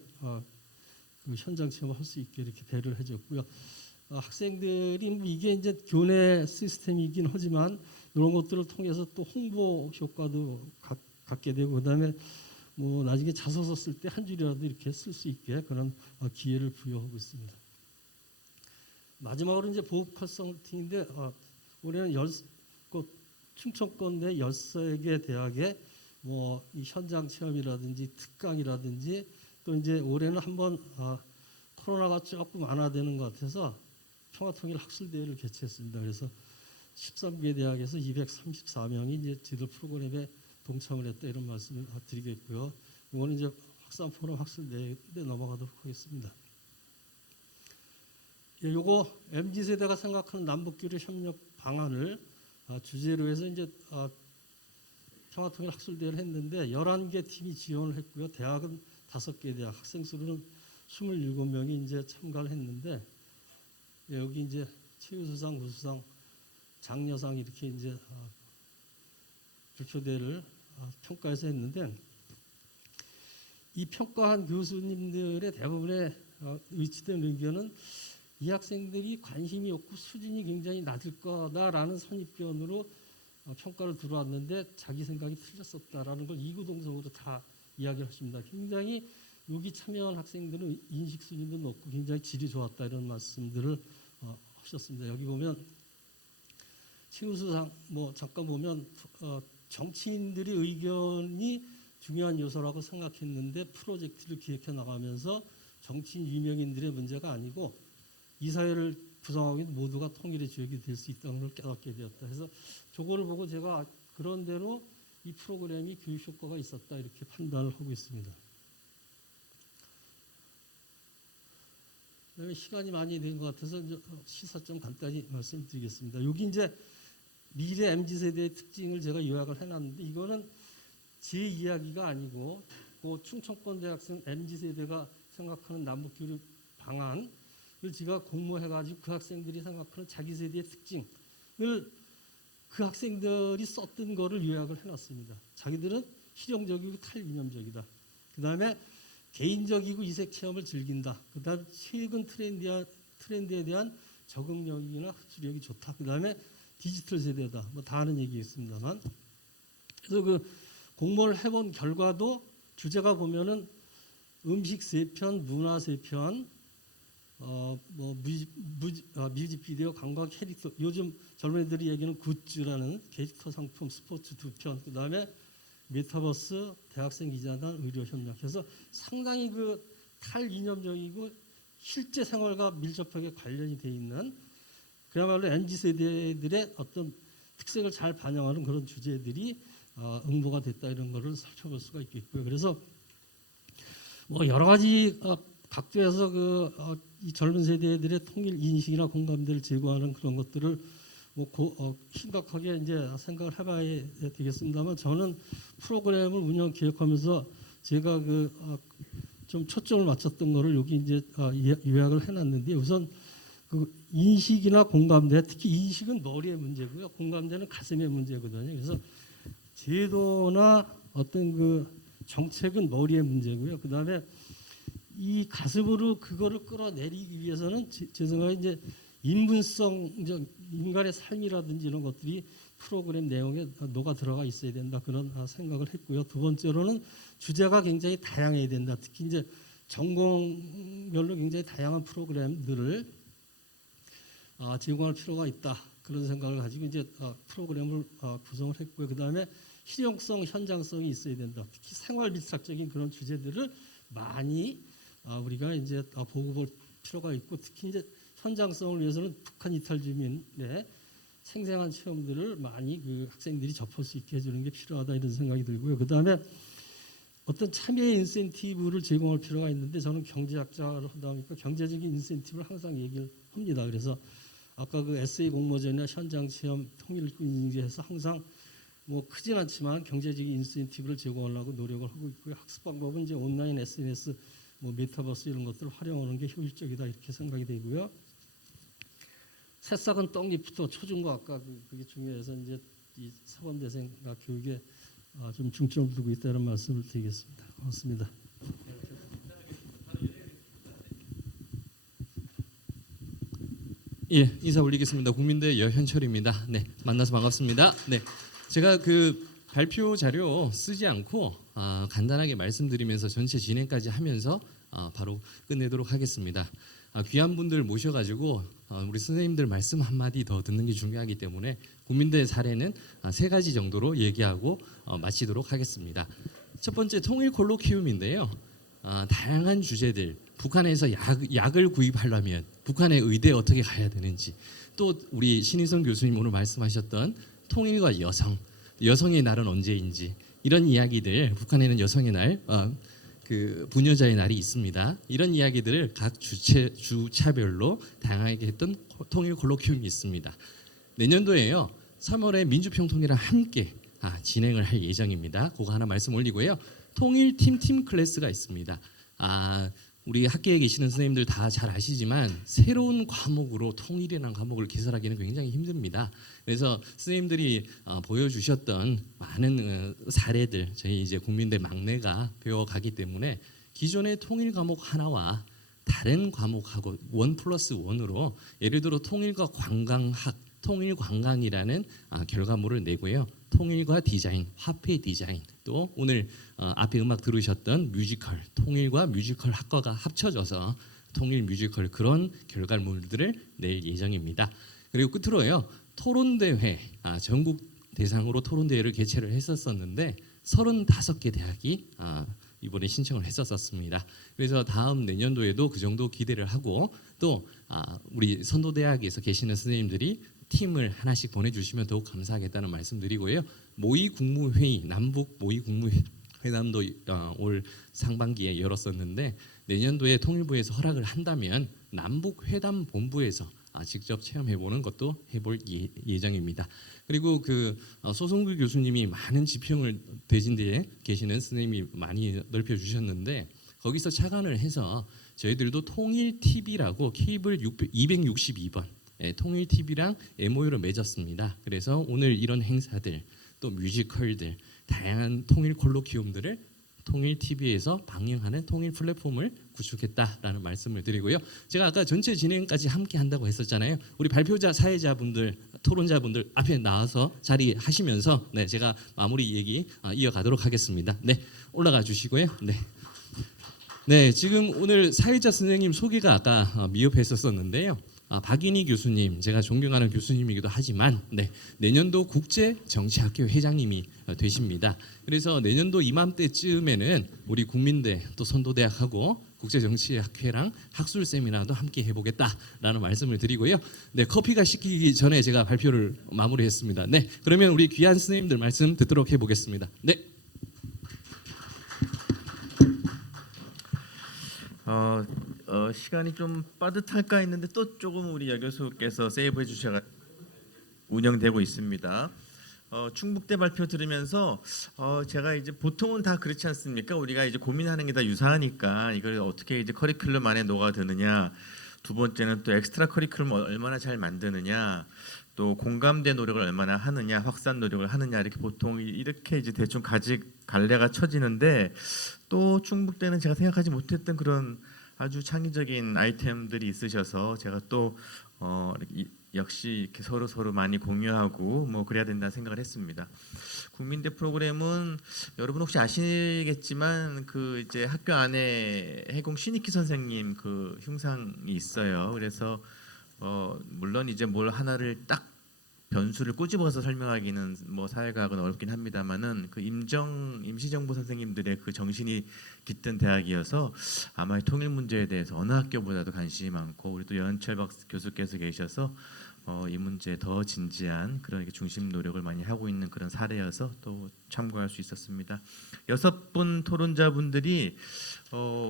그 현장 체험을 할 수 있게 이렇게 배려를 해줬고요. 학생들이 뭐 이게 이제 교내 시스템이긴 하지만 이런 것들을 통해서 또 홍보 효과도 갖게 되고 그다음에 뭐 나중에 자소서 쓸 때 한 줄이라도 이렇게 쓸 수 있게 그런 기회를 부여하고 있습니다. 마지막으로 이제 보호 컨설팅인데 올해는 충청권 내 13개 대학에 뭐 이 현장 체험이라든지 특강이라든지 또 이제 올해는 한번 코로나가 조금 완화되는 것 같아서 평화통일 학술대회를 개최했습니다. 그래서 13개 대학에서 234명이 이제 지도 프로그램에 동참을 했다 이런 말씀을 드리겠고요. 이거는 이제 확산 포럼 학술대회에 넘어가도록 하겠습니다. 예, 요거 MZ 세대가 생각하는 남북교류 협력 방안을 주제로 해서 이제 평화통일 학술대회를 했는데 11개 팀이 지원을 했고요. 대학은 5개 대학, 학생 수로는 27명이 이제 참가를 했는데 예, 여기 이제 최우수상, 우수상, 장려상 이렇게 이제 발표대를 평가해서 했는데 이 평가한 교수님들의 대부분의 일치된 의견은 이 학생들이 관심이 없고 수준이 굉장히 낮을 거다라는 선입견으로 평가를 들어왔는데 자기 생각이 틀렸었다라는 걸 이구동성으로 다 이야기를 하십니다. 굉장히 여기 참여한 학생들은 인식 수준도 높고 굉장히 질이 좋았다 이런 말씀들을 하셨습니다. 여기 보면 최우수상 뭐 잠깐 보면 정치인들의 의견이 중요한 요소라고 생각했는데 프로젝트를 기획해 나가면서 정치인 유명인들의 문제가 아니고 이 사회를 구성하고 있는 모두가 통일의 주역이 될 수 있다는 걸 깨닫게 되었다. 그래서 저거를 보고 제가 그런 대로 이 프로그램이 교육 효과가 있었다 이렇게 판단을 하고 있습니다. 그다음에 시간이 많이 된 것 같아서 시사점 간단히 말씀드리겠습니다. 여기 이제 미래 MZ 세대의 특징을 제가 요약을 해놨는데 이거는 제 이야기가 아니고 그 충청권 대학생 MZ 세대가 생각하는 남북교류 방안을 제가 공모해가지고 그 학생들이 생각하는 자기 세대의 특징을 그 학생들이 썼던 거를 요약을 해놨습니다. 자기들은 실용적이고 탈이념적이다. 그 다음에 개인적이고 이색 체험을 즐긴다. 그 다음 최근 트렌드에 대한 적응력이나 흡수력이 좋다. 그 다음에 디지털 세대다. 뭐 다 아는 얘기겠습니다만. 그래서 그 공모를 해본 결과도 주제가 보면은 음식 3편, 문화 3편, 뮤직비디오, 관광 캐릭터, 요즘 젊은이들이 얘기하는 굿즈라는 캐릭터 상품, 스포츠 2편, 그 다음에 메타버스, 대학생 기자단, 의료 협력 해서 상당히 그 탈이념적이고 실제 생활과 밀접하게 관련이 돼 있는 그야말로 MZ 세대들의 어떤 특색을 잘 반영하는 그런 주제들이 응모가 됐다 이런 거를 살펴볼 수가 있겠고요. 그래서 뭐 여러 가지 각도에서 이 젊은 세대들의 통일 인식이나 공감대를 제고하는 그런 것들을 뭐 심각하게 이제 생각을 해봐야 되겠습니다만 저는 프로그램을 운영 기획하면서 제가 좀 초점을 맞췄던 거를 여기 이제 요약을 해놨는데 우선 그 인식이나 공감대, 특히 인식은 머리의 문제고요, 공감대는 가슴의 문제거든요. 그래서 제도나 어떤 그 정책은 머리의 문제고요. 그 다음에 이 가슴으로 그거를 끌어내리기 위해서는 제 생각에 이제 인문성, 인간의 삶이라든지 이런 것들이 프로그램 내용에 녹아 들어가 있어야 된다 그런 생각을 했고요. 두 번째로는 주제가 굉장히 다양해야 된다. 특히 이제 전공별로 굉장히 다양한 프로그램들을 제공할 필요가 있다 그런 생각을 가지고 이제 프로그램을 구성을 했고요. 그 다음에 실용성, 현장성이 있어야 된다. 특히 생활 밀착적인 그런 주제들을 많이 우리가 이제 보고볼 필요가 있고 특히 이제 현장성을 위해서는 북한 이탈 주민의 생생한 체험들을 많이 그 학생들이 접할 수 있게 해주는 게 필요하다 이런 생각이 들고요. 그 다음에 어떤 참여의 인센티브를 제공할 필요가 있는데 저는 경제학자로 하다 보니까 경제적인 인센티브를 항상 얘기를 합니다. 그래서 아까 그 에세이 공모전이나 현장 체험 통일을 인증해서 항상 뭐 크진 않지만 경제적인 인센티브를 제공하려고 노력을 하고 있고요. 학습 방법은 이제 온라인 SNS, 뭐 메타버스 이런 것들을 활용하는 게 효율적이다 이렇게 생각이 되고요. 새싹은 떡잎부터 초중고 아까 그게 중요해서 이제 이 사범대생 교육에 좀 중점을 두고 있다는 말씀을 드리겠습니다. 고맙습니다. 예, 인사 올리겠습니다. 국민대 여현철입니다. 네, 만나서 반갑습니다. 네, 제가 그 발표 자료 쓰지 않고 간단하게 말씀드리면서 전체 진행까지 하면서 바로 끝내도록 하겠습니다. 귀한 분들 모셔가지고 우리 선생님들 말씀 한마디 더 듣는 게 중요하기 때문에 국민대 사례는 세 가지 정도로 얘기하고 마치도록 하겠습니다. 첫 번째 통일 콜로키움인데요. 다양한 주제들, 북한에서 약을 구입하려면 북한의 의대에 어떻게 가야 되는지, 또 우리 신희성 교수님 오늘 말씀하셨던 통일과 여성의 날은 언제인지, 이런 이야기들, 북한에는 여성의 날, 그 부녀자의 날이 있습니다. 이런 이야기들을 각 주차별로 다양하게 했던 통일 콜로키움이 있습니다. 내년도에요, 3월에 민주평통이랑 함께 진행을 할 예정입니다. 그거 하나 말씀 올리고요. 통일 팀 클래스가 있습니다. 우리 학계에 계시는 선생님들 다 잘 아시지만 새로운 과목으로 통일이라는 과목을 개설하기는 굉장히 힘듭니다. 그래서 선생님들이 보여주셨던 많은 사례들, 저희 이제 국민대 막내가 배워가기 때문에 기존의 통일 과목 하나와 다른 과목하고 1+1으로 예를 들어 통일과 관광학, 통일 관광이라는 결과물을 내고요. 통일과 디자인, 화폐 디자인, 또 오늘 앞에 음악 들으셨던 뮤지컬, 통일과 뮤지컬 학과가 합쳐져서 통일 뮤지컬, 그런 결과물들을 낼 예정입니다. 그리고 끝으로요, 토론대회, 전국 대상으로 토론대회를 개최를 했었었는데 35개 대학이 이번에 신청을 했었습니다. 그래서 다음 내년도에도 그 정도 기대를 하고, 또 우리 선도대학에서 계시는 선생님들이 팀을 하나씩 보내주시면 더욱 감사하겠다는 말씀드리고요. 모의 국무회의, 남북 모의 국무회담도 올 상반기에 열었었는데 내년도에 통일부에서 허락을 한다면 남북 회담 본부에서 직접 체험해보는 것도 해볼 예정입니다. 그리고 그 소송규 교수님이 많은 지평을 대진대에 계시는 선생님이 많이 넓혀주셨는데 거기서 착안을 해서 저희들도 통일 TV라고 케이블 262번 통일 TV랑 MOU를 맺었습니다. 그래서 오늘 이런 행사들, 또 뮤지컬들, 다양한 통일 콜로키움들을 통일 TV에서 방영하는 통일 플랫폼을 구축했다라는 말씀을 드리고요. 제가 아까 전체 진행까지 함께 한다고 했었잖아요. 우리 발표자, 사회자분들, 토론자분들 앞에 나와서 자리하시면서 제가 마무리 얘기 이어가도록 하겠습니다. 올라가 주시고요. 지금 오늘 사회자 선생님 소개가 아까 미흡했었는데요. 박인희 교수님, 제가 존경하는 교수님이기도 하지만 내년도 국제정치학회 회장님이 되십니다. 그래서 내년도 이맘때쯤에는 우리 국민대 또 선도대학하고 국제정치학회랑 학술 세미나도 함께 해보겠다라는 말씀을 드리고요. 커피가 식히기 전에 제가 발표를 마무리했습니다. 그러면 우리 귀한 스님들 말씀 듣도록 해보겠습니다. 시간이 좀 빠듯할까 했는데 또 조금 우리 여 교수께서 세이브해 주셔가 운영되고 있습니다. 충북대 발표 들으면서 제가 이제 보통은 다 그렇지 않습니까? 우리가 이제 고민하는 게 다 유사하니까 이걸 어떻게 이제 커리큘럼 안에 녹아드느냐, 두 번째는 또 엑스트라 커리큘럼 얼마나 잘 만드느냐, 또 공감대 노력을 얼마나 하느냐, 확산 노력을 하느냐, 이렇게 보통 이렇게 이제 대충 갈래가 쳐지는데 또 충북대는 제가 생각하지 못했던 그런 아주 창의적인 아이템들이 있으셔서 제가 또 역시 이렇게 서로 많이 공유하고 그래야 된다는 생각을 했습니다. 국민대 프로그램은 여러분 혹시 아시겠지만 그 이제 학교 안에 해공 신익희 선생님 그 흉상이 있어요. 그래서 물론 이제 뭘 하나를 딱 변수를 꼬집어서 설명하기는 사회과학은 어렵긴 합니다만은 그 임시정부 선생님들의 그 정신이 깃든 대학이어서 아마 통일 문제에 대해서 어느 학교보다도 관심이 많고, 우리 또 여은철 교수께서 계셔서 이 문제에 더 진지한 그런 중심 노력을 많이 하고 있는 그런 사례여서 또 참고할 수 있었습니다. 6분 토론자분들이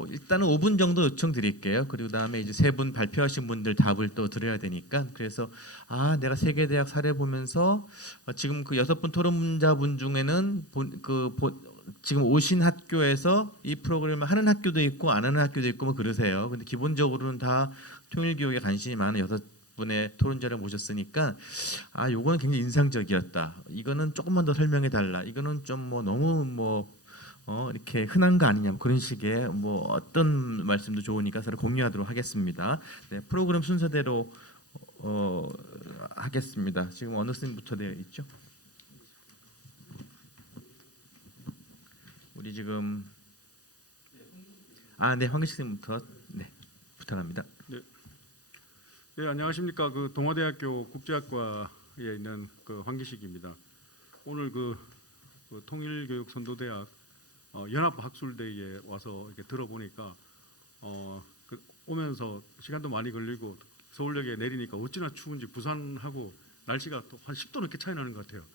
일단은 5분 정도 요청드릴게요. 그리고 다음에 이제 3분 발표하신 분들 답을 또 드려야 되니까, 그래서 내가 세계대학 사례 보면서 지금 그 6분 토론자분 중에는 지금 오신 학교에서 이 프로그램을 하는 학교도 있고 안 하는 학교도 있고 그러세요. 근데 기본적으로는 다 통일교육에 관심이 많은 6분의 토론자를 모셨으니까 요거는 굉장히 인상적이었다, 이거는 조금만 더 설명해 달라, 이거는 좀 너무 이렇게 흔한 거 아니냐, 그런 식의 어떤 말씀도 좋으니까 서로 공유하도록 하겠습니다. 프로그램 순서대로 하겠습니다. 지금 어느 선생님부터 되어 있죠? 우리 지금 네, 황기식 선생님부터 네, 부탁합니다. 네, 안녕하십니까. 그 동아대학교 국제학과에 있는 그 황기식입니다. 오늘 그 통일교육선도대학 연합학술대회에 와서 이렇게 들어보니까 오면서 시간도 많이 걸리고 서울역에 내리니까 어찌나 추운지 부산하고 날씨가 또 한 10도 넘게 차이 나는 것 같아요.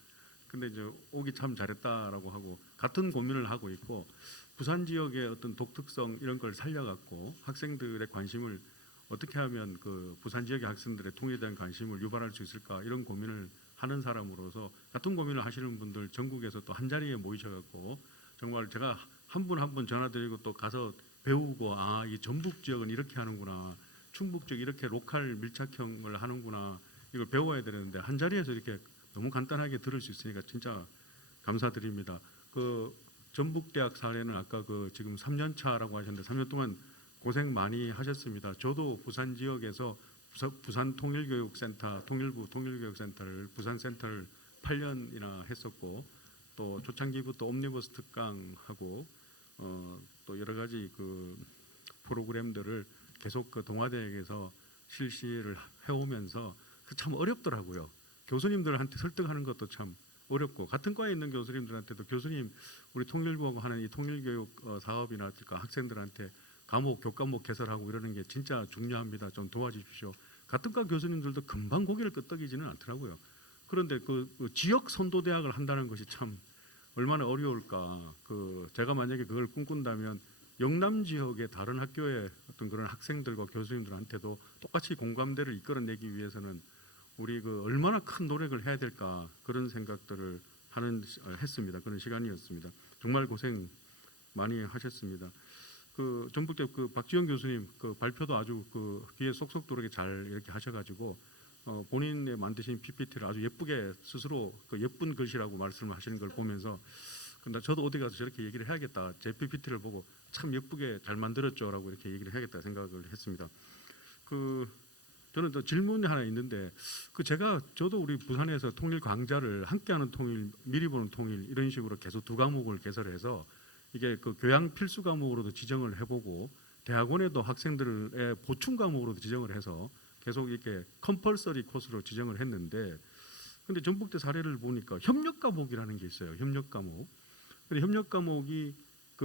근데 이제 오기 참 잘했다라고 하고 같은 고민을 하고 있고 부산 지역의 어떤 독특성 이런 걸 살려갖고 학생들의 관심을 어떻게 하면 그 부산 지역의 학생들의 통일에 대한 관심을 유발할 수 있을까 이런 고민을 하는 사람으로서 같은 고민을 하시는 분들 전국에서 또 한 자리에 모이셔갖고 정말 제가 한 분 한 분 전화드리고 또 가서 배우고 이 전북 지역은 이렇게 하는구나, 충북 지역 이렇게 로컬 밀착형을 하는구나 이걸 배워야 되는데 한 자리에서 이렇게 너무 간단하게 들을 수 있으니까 진짜 감사드립니다. 그 전북대학 사례는 아까 그 지금 3년 차라고 하셨는데 3년 동안 고생 많이 하셨습니다. 저도 부산 지역에서 부산 통일교육센터, 통일부 통일교육센터를 부산 센터를 8년이나 했었고 또 초창기부터 옴니버스 특강하고 또 여러 가지 그 프로그램들을 계속 그 동아대학에서 실시를 해오면서 참 어렵더라고요. 교수님들한테 설득하는 것도 참 어렵고 같은 과에 있는 교수님들한테도 교수님 우리 통일부하고 하는 이 통일교육 사업이나 학생들한테 교과목 개설하고 이러는 게 진짜 중요합니다. 좀 도와주십시오. 같은 과 교수님들도 금방 고개를 끄덕이지는 않더라고요. 그런데 그 지역 선도대학을 한다는 것이 참 얼마나 어려울까. 제가 만약에 그걸 꿈꾼다면 영남 지역의 다른 학교의 어떤 그런 학생들과 교수님들한테도 똑같이 공감대를 이끌어내기 위해서는 우리 얼마나 큰 노력을 해야 될까 그런 생각들을 했습니다. 그런 시간이었습니다. 정말 고생 많이 하셨습니다. 전북대 박지영 교수님 발표도 아주 귀에 쏙쏙 들어오게 잘 이렇게 하셔가지고 본인의 만드신 PPT를 아주 예쁘게 스스로 예쁜 글씨라고 말씀을 하시는 걸 보면서 근데 저도 어디 가서 저렇게 얘기를 해야겠다. 제 PPT를 보고 참 예쁘게 잘 만들었죠라고 이렇게 얘기를 해야겠다 생각을 했습니다. 저는 또 질문이 하나 있는데 저도 우리 부산에서 통일 강좌를 함께하는 통일, 미리 보는 통일 이런 식으로 계속 두 과목을 개설해서 이게 교양 필수 과목으로도 지정을 해보고 대학원에도 학생들의 보충 과목으로도 지정을 해서 계속 이렇게 컴펄서리 코스로 지정을 했는데 근데 전북대 사례를 보니까 협력 과목이라는 게 있어요. 협력 과목. 근데 협력 과목이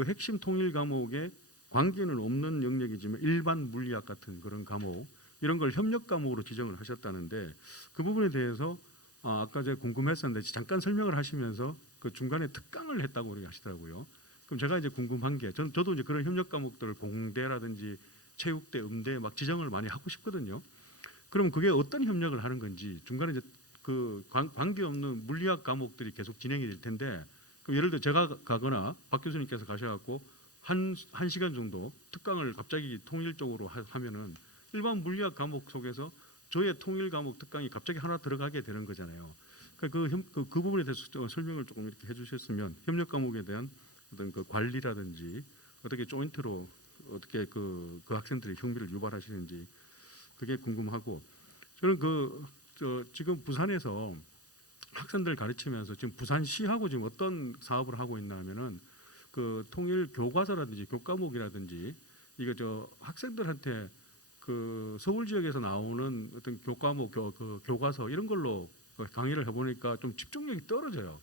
핵심 통일 과목에 관계는 없는 영역이지만 일반 물리학 같은 그런 과목 이런 걸 협력 과목으로 지정을 하셨다는데 그 부분에 대해서 아까 제가 궁금했었는데 잠깐 설명을 하시면서 중간에 특강을 했다고 그렇게 하시더라고요. 그럼 제가 이제 궁금한 게 저도 이제 그런 협력 과목들을 공대라든지 체육대, 음대 막 지정을 많이 하고 싶거든요. 그럼 그게 어떤 협력을 하는 건지 중간에 이제 관계 없는 물리학 과목들이 계속 진행이 될 텐데 그럼 예를 들어 제가 가거나 박 교수님께서 가셔갖고 한 시간 정도 특강을 갑자기 통일적으로 하면은 일반 물리학 과목 속에서 저의 통일 과목 특강이 갑자기 하나 들어가게 되는 거잖아요. 그 부분에 대해서 설명을 조금 이렇게 해주셨으면 협력 과목에 대한 어떤 관리라든지 어떻게 조인트로 어떻게 그 학생들의 흥미를 유발하시는지 그게 궁금하고 저는 지금 부산에서 학생들 가르치면서 지금 부산시하고 지금 어떤 사업을 하고 있냐면은 통일 교과서라든지 교과목이라든지 이거 학생들한테 서울 지역에서 나오는 어떤 교과목 교과서 이런 걸로 강의를 해보니까 좀 집중력이 떨어져요.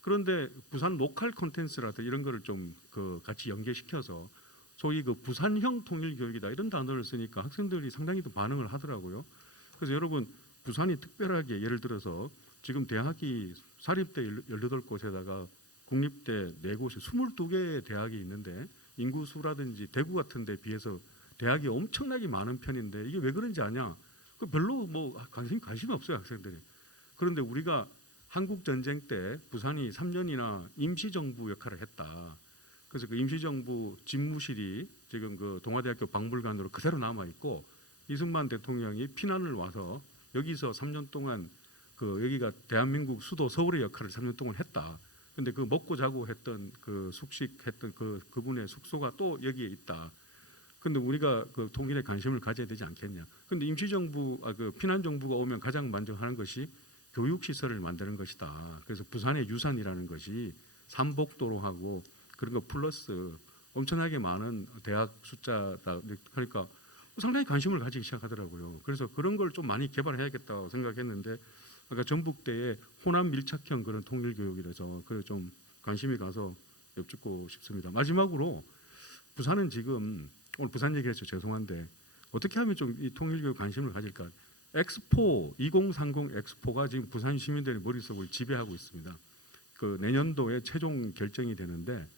그런데 부산 로컬 콘텐츠라든지 이런 거를 좀 같이 연계시켜서 소위 부산형 통일 교육이다 이런 단어를 쓰니까 학생들이 상당히 또 반응을 하더라고요. 그래서 여러분 부산이 특별하게 예를 들어서 지금 대학이 사립대 18곳에다가 국립대 4곳에 22개의 대학이 있는데 인구수라든지 대구 같은 데 비해서 대학이 엄청나게 많은 편인데 이게 왜 그런지 아냐? 별로 관심이 없어요 학생들이. 그런데 우리가 한국 전쟁 때 부산이 3년이나 임시정부 역할을 했다. 그래서 임시정부 집무실이 지금 동아대학교 박물관으로 그대로 남아 있고 이승만 대통령이 피난을 와서 여기서 3년 동안 여기가 대한민국 수도 서울의 역할을 3년 동안 했다. 근데 먹고 자고 했던 숙식했던 그분의 숙소가 또 여기에 있다. 근데 우리가 통일에 관심을 가져야 되지 않겠냐. 근데 임시정부, 피난정부가 오면 가장 먼저 하는 것이 교육시설을 만드는 것이다. 그래서 부산의 유산이라는 것이 삼복도로하고 그런 거 플러스 엄청나게 많은 대학 숫자다 그러니까 상당히 관심을 가지기 시작하더라고요. 그래서 그런 걸 좀 많이 개발해야겠다고 생각했는데 아까 전북대의 호남 밀착형 그런 통일 교육이라서 그래 좀 관심이 가서 여쭙고 싶습니다. 마지막으로 부산은 지금 오늘 부산 얘기해서 죄송한데 어떻게 하면 좀 이 통일 교육 관심을 가질까? 엑스포 2030 엑스포가 지금 부산 시민들의 머릿속을 지배하고 있습니다. 그 내년도에 최종 결정이 되는데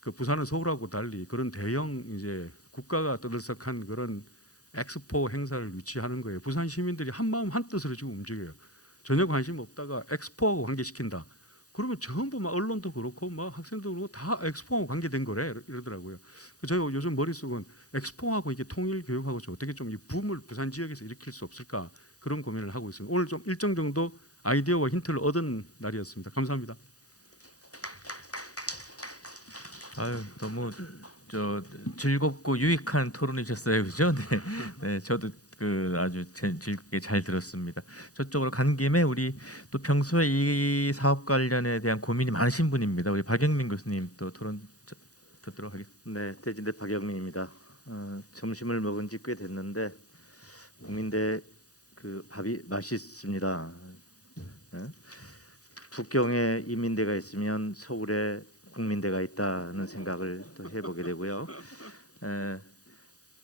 그 부산은 서울하고 달리 그런 대형 이제 국가가 떠들썩한 그런 엑스포 행사를 유치하는 거예요. 부산 시민들이 한 마음 한 뜻으로 지금 움직여요. 전혀 관심 없다가 엑스포하고 관계시킨다. 그러면 전부 막 언론도 그렇고 막 학생도 그렇고 다 엑스포하고 관계된 거래 이러더라고요. 저희 요즘 머릿속은 엑스포하고 이게 통일 교육하고 어떻게 좀 이 붐을 부산 지역에서 일으킬 수 없을까 그런 고민을 하고 있습니다. 오늘 좀 일정 정도 아이디어와 힌트를 얻은 날이었습니다. 감사합니다. 아유, 너무 즐겁고 유익한 토론이셨어요, 그죠? 네, 네, 저도 그 아주 즐겁게 잘 들었습니다. 저쪽으로 간 김에 우리 또 평소에 이 사업 관련에 대한 고민이 많으신 분입니다. 우리 박영민 교수님 또 토론 듣도록 하겠습니다. 네, 대진대 박영민입니다. 점심을 먹은 지 꽤 됐는데 국민대 그 밥이 맛있습니다. 네? 북경에 인민대가 있으면 서울에 국민대가 있다는 생각을 또 해보게 되고요.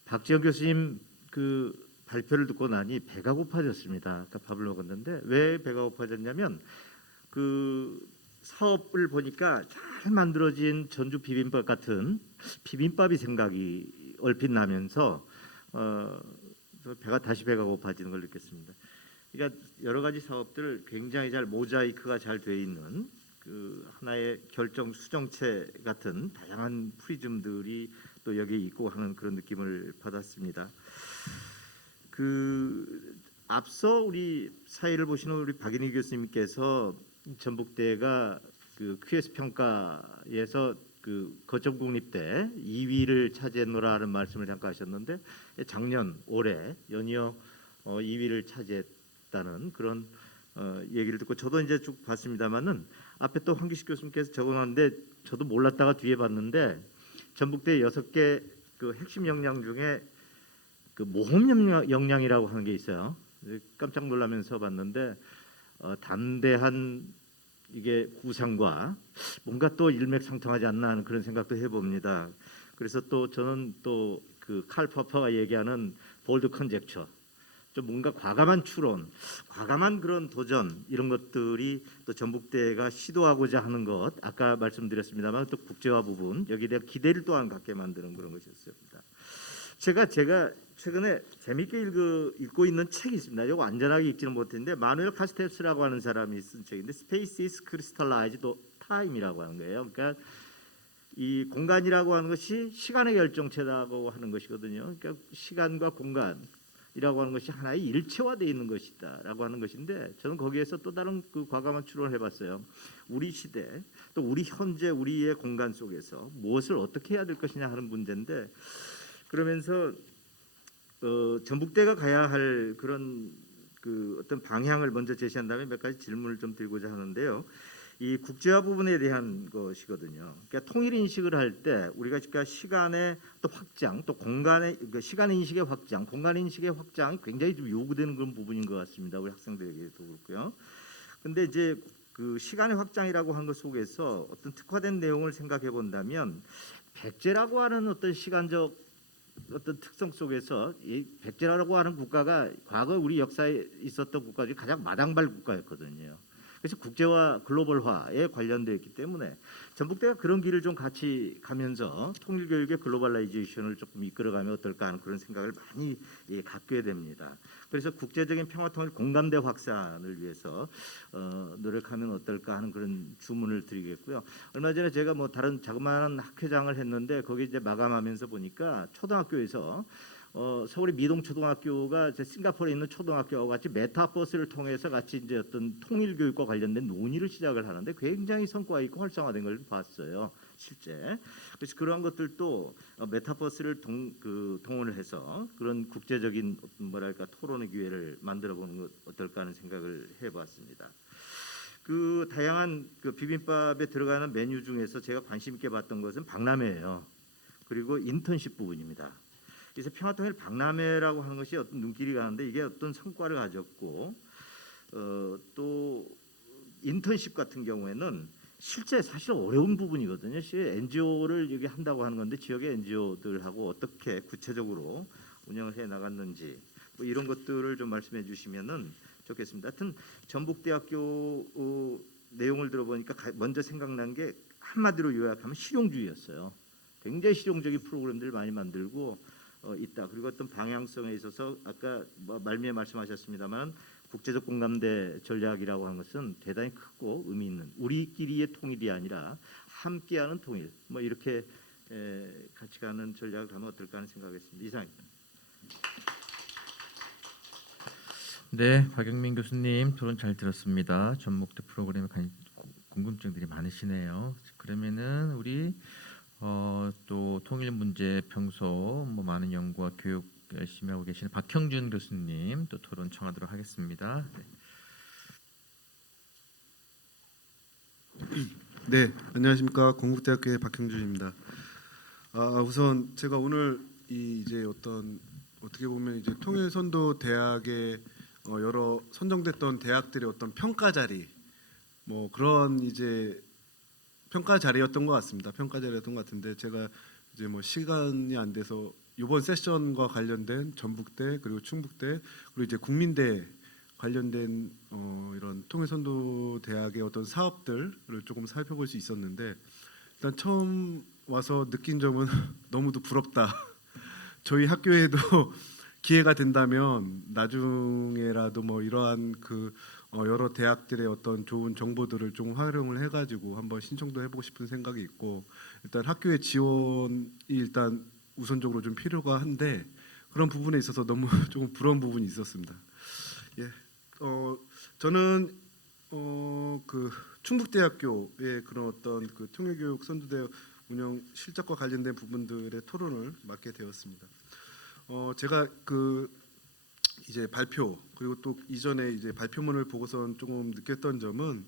박지영 교수님 그 발표를 듣고 나니 배가 고파졌습니다. 아까 밥을 먹었는데 왜 배가 고파졌냐면 그 사업을 보니까 잘 만들어진 전주 비빔밥 같은 비빔밥이 생각이 얼핏 나면서 다시 배가 고파지는 걸 느꼈습니다. 그러니까 여러 가지 사업들 굉장히 잘 모자이크가 잘 돼 있는 그 하나의 결정 수정체 같은 다양한 프리즘들이 또 여기 있고 하는 그런 느낌을 받았습니다. 그 앞서 우리 사회를 보시는 우리 박인희 교수님께서 전북대가 그 QS 평가에서 그 거점 국립대 2위를 차지했노라는 말씀을 잠깐 하셨는데 작년 올해 연이어 2위를 차지했다는 그런 얘기를 듣고 저도 이제 쭉 봤습니다만은 앞에 또 황기식 교수님께서 적어놨는데 저도 몰랐다가 뒤에 봤는데 전북대 6개 그 핵심 역량 중에 그 모험 역량이라고 하는 게 있어요. 깜짝 놀라면서 봤는데 담대한 이게 구상과 뭔가 또 일맥상통하지 않나 하는 그런 생각도 해봅니다. 그래서 또 저는 또 그 칼 퍼퍼가 얘기하는 볼드 컨젝처, 좀 뭔가 과감한 추론, 과감한 그런 도전 이런 것들이 또 전북대가 시도하고자 하는 것 아까 말씀드렸습니다만 또 국제화 부분 여기에 대한 기대를 또한 갖게 만드는 그런 것이었습니다. 제가 최근에 재밌게 읽고 있는 책이 있습니다. 이거 완전하게 읽지는 못했는데 마누엘 카스텔스라고 하는 사람이 쓴 책인데 Space is Crystallized Time이라고 하는 거예요. 그러니까 이 공간이라고 하는 것이 시간의 결정체라고 하는 것이거든요. 그러니까 시간과 공간이라고 하는 것이 하나의 일체화되어 있는 것이다라고 하는 것인데 저는 거기에서 또 다른 그 과감한 추론을 해봤어요. 우리 시대 또 우리 현재 우리의 공간 속에서 무엇을 어떻게 해야 될 것이냐 하는 문제인데 그러면서 전북대가 가야 할 그런 그 어떤 방향을 먼저 제시한 다음에 몇 가지 질문을 좀 드리고자 하는데요. 이 국제화 부분에 대한 것이거든요. 그러니까 통일 인식을 할 때 우리가 그러니까 시간의 또 확장, 또 공간의 그러니까 시간 인식의 확장, 공간 인식의 확장이 굉장히 좀 요구되는 그런 부분인 것 같습니다. 우리 학생들에게도 그렇고요. 근데 이제 그 시간의 확장이라고 하는 것 속에서 어떤 특화된 내용을 생각해 본다면 백제라고 하는 어떤 시간적 어떤 특성 속에서 이 백제라고 하는 국가가 과거 우리 역사에 있었던 국가 중에 가장 마당발 국가였거든요. 그래서 국제화, 글로벌화에 관련되어 있기 때문에 전북대가 그런 길을 좀 같이 가면서 통일교육의 글로벌라이제이션을 조금 이끌어가면 어떨까 하는 그런 생각을 많이 갖게 됩니다. 그래서 국제적인 평화통일 공감대 확산을 위해서 노력하면 어떨까 하는 그런 주문을 드리겠고요. 얼마 전에 제가 뭐 다른 자그마한 학회장을 했는데 거기 이제 마감하면서 보니까 초등학교에서 서울의 미동초등학교가 싱가포르에 있는 초등학교와 같이 메타버스를 통해서 같이 이제 어떤 통일 교육과 관련된 논의를 시작을 하는데 굉장히 성과 있고 활성화된 걸 봤어요, 실제. 그래서 그러한 것들도 메타버스를 동원을 해서 그런 국제적인 뭐랄까 토론의 기회를 만들어보는 것 어떨까 하는 생각을 해봤습니다. 그 다양한 그 비빔밥에 들어가는 메뉴 중에서 제가 관심 있게 봤던 것은 박람회예요. 그리고 인턴십 부분입니다. 그래서 평화통일 박람회라고 하는 것이 어떤 눈길이 가는데 이게 어떤 성과를 가졌고 또 인턴십 같은 경우에는 실제 사실 어려운 부분이거든요. NGO를 여기 한다고 하는 건데 지역의 NGO들하고 어떻게 구체적으로 운영을 해 나갔는지 뭐 이런 것들을 좀 말씀해 주시면은 좋겠습니다. 하여튼 전북대학교 내용을 들어보니까 먼저 생각난 게 한마디로 요약하면 실용주의였어요. 굉장히 실용적인 프로그램들을 많이 만들고 있다. 그리고 어떤 방향성에 있어서 아까 말미에 말씀하셨습니다만 국제적 공감대 전략이라고 하는 것은 대단히 크고 의미 있는 우리끼리의 통일이 아니라 함께하는 통일 뭐 이렇게 같이 가는 전략을 가면 어떨까 하는 생각했습니다. 이상입니다. 네, 박영민 교수님 토론 잘 들었습니다. 전북대 프로그램에 궁금증들이 많으시네요. 그러면은 우리 또 통일 문제 평소 뭐 많은 연구와 교육 열심히 하고 계시는 박형준 교수님 또 토론 청하도록 하겠습니다. 네, 안녕하십니까. 건국대학교의 박형준입니다. 우선 제가 오늘 이제 어떻게 보면 이제 통일선도 대학의 여러 선정됐던 대학들의 어떤 평가 자리 뭐 그런 이제 평가 자리였던 것 같습니다. 평가 자리였던 것 같은데 제가 이제 뭐 시간이 안 돼서 이번 세션과 관련된 전북대 그리고 충북대 그리고 이제 국민대 관련된 이런 통일선도 대학의 어떤 사업들을 조금 살펴볼 수 있었는데 일단 처음 와서 느낀 점은 너무도 부럽다. 저희 학교에도 기회가 된다면 나중에라도 뭐 이러한 그 여러 대학들의 어떤 좋은 정보들을 좀 활용을 해가지고 한번 신청도 해보고 싶은 생각이 있고 일단 학교의 지원이 일단 우선적으로 좀 필요가 한데 그런 부분에 있어서 너무 조금 부러운 부분이 있었습니다. 예, 저는 그 충북대학교의 그런 어떤 그 통일교육 선도대 운영 실적과 관련된 부분들의 토론을 맡게 되었습니다. 제가 그 이제 발표 그리고 또 이전에 이제 발표문을 보고선 조금 느꼈던 점은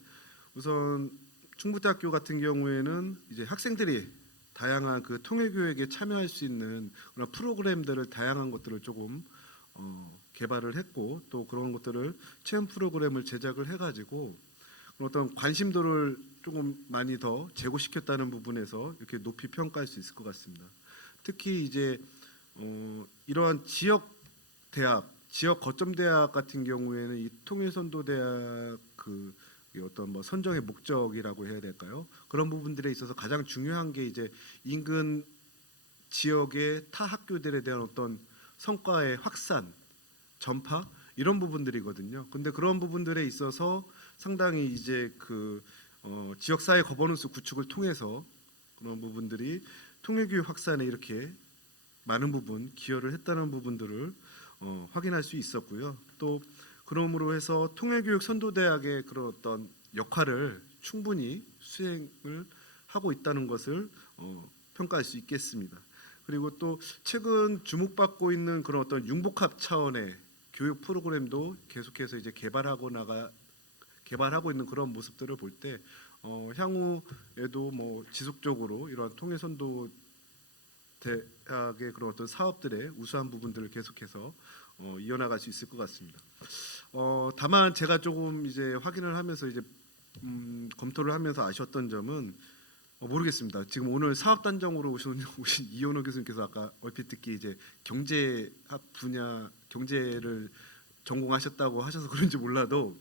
우선 충북대학교 같은 경우에는 이제 학생들이 다양한 그 통일교육에 참여할 수 있는 그런 프로그램들을 다양한 것들을 조금 개발을 했고 또 그런 것들을 체험 프로그램을 제작을 해가지고 어떤 관심도를 조금 많이 더 제고시켰다는 부분에서 이렇게 높이 평가할 수 있을 것 같습니다. 특히 이제 이러한 지역 대학, 지역 거점 대학 같은 경우에는 이 통일선도 대학 그 어떤 뭐 선정의 목적이라고 해야 될까요? 그런 부분들에 있어서 가장 중요한 게 이제 인근 지역의 타 학교들에 대한 어떤 성과의 확산, 전파 이런 부분들이거든요. 근데 그런 부분들에 있어서 상당히 이제 그 지역사회 거버넌스 구축을 통해서 그런 부분들이 통일교육 확산에 이렇게 많은 부분 기여를 했다는 부분들을 확인할 수 있었고요. 또 그러므로 해서 통일교육 선도대학의 그런 어떤 역할을 충분히 수행을 하고 있다는 것을 평가할 수 있겠습니다. 그리고 또 최근 주목받고 있는 그런 어떤 융복합 차원의 교육 프로그램도 계속해서 이제 개발하고 있는 그런 모습들을 볼 때 향후에도 뭐 지속적으로 이러한 통일선도 대학의 그런 어떤 사업들의 우수한 부분들을 계속해서 이어나갈 수 있을 것 같습니다. 다만 제가 조금 이제 확인을 하면서 이제 검토를 하면서 아쉬웠던 점은 모르겠습니다. 지금 오늘 사업단장으로 오신 이현호 교수님께서 아까 얼핏 듣기 이제 경제학 분야 경제를 전공하셨다고 하셔서 그런지 몰라도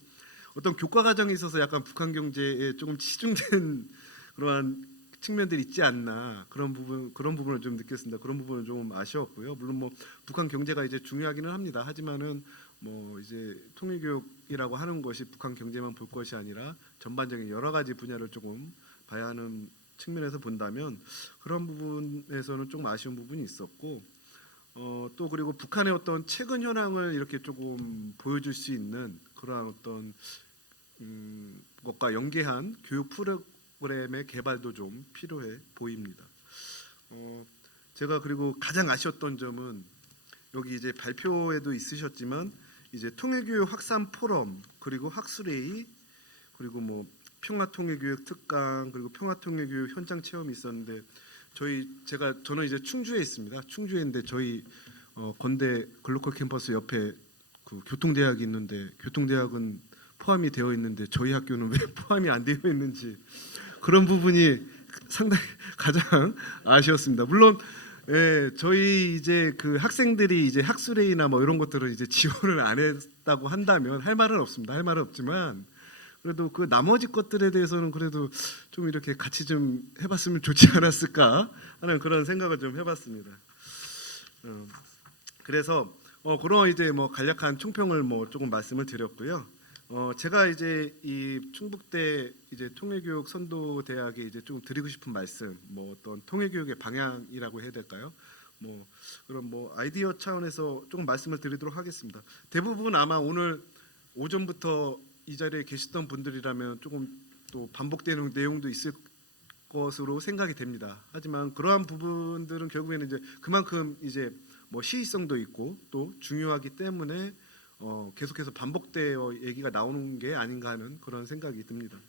어떤 교과 과정에 있어서 약간 북한 경제에 조금 치중된 그러한 측면들이 있지 않나 그런 부분을 좀 느꼈습니다. 그런 부분은 좀 아쉬웠고요. 물론 뭐 북한 경제가 이제 중요하기는 합니다. 하지만은 뭐 이제 통일교육이라고 하는 것이 북한 경제만 볼 것이 아니라 전반적인 여러 가지 분야를 조금 봐야 하는 측면에서 본다면 그런 부분에서는 조금 아쉬운 부분이 있었고 또 그리고 북한의 어떤 최근 현황을 이렇게 조금 보여줄 수 있는 그러한 어떤 것과 연계한 교육 프로그램의 개발도 좀 필요해 보입니다. 제가 그리고 가장 아쉬웠던 점은 여기 이제 발표에도 있으셨지만 이제 통일교육 확산 포럼 그리고 학술회의 그리고 뭐 평화통일교육 특강 그리고 평화통일교육 현장 체험이 있었는데 저는 이제 충주에 있습니다. 충주에 있는데 저희 건대 글로컬 캠퍼스 옆에 그 교통대학이 있는데 교통대학은 포함이 되어 있는데 저희 학교는 왜 포함이 안 되어 있는지 그런 부분이 상당히 가장 아쉬웠습니다. 물론 저희 이제 그 학생들이 이제 학술회의나 뭐 이런 것들을 이제 지원을 안 했다고 한다면 할 말은 없습니다. 할 말은 없지만 그래도 그 나머지 것들에 대해서는 그래도 좀 이렇게 같이 좀 해봤으면 좋지 않았을까 하는 그런 생각을 좀 해봤습니다. 그래서 그런 이제 뭐 간략한 총평을 뭐 조금 말씀을 드렸고요. 제가 이제 이 충북대 이제 통일교육 선도대학에 이제 좀 드리고 싶은 말씀, 뭐 어떤 통일교육의 방향이라고 해야 될까요? 뭐 그런 뭐 아이디어 차원에서 조금 말씀을 드리도록 하겠습니다. 대부분 아마 오늘 오전부터 이 자리에 계셨던 분들이라면 조금 또 반복되는 내용도 있을 것으로 생각이 됩니다. 하지만 그러한 부분들은 결국에는 이제 그만큼 이제 뭐 시의성도 있고 또 중요하기 때문에 계속해서 반복되어 얘기가 나오는 게 아닌가 하는 그런 생각이 듭니다.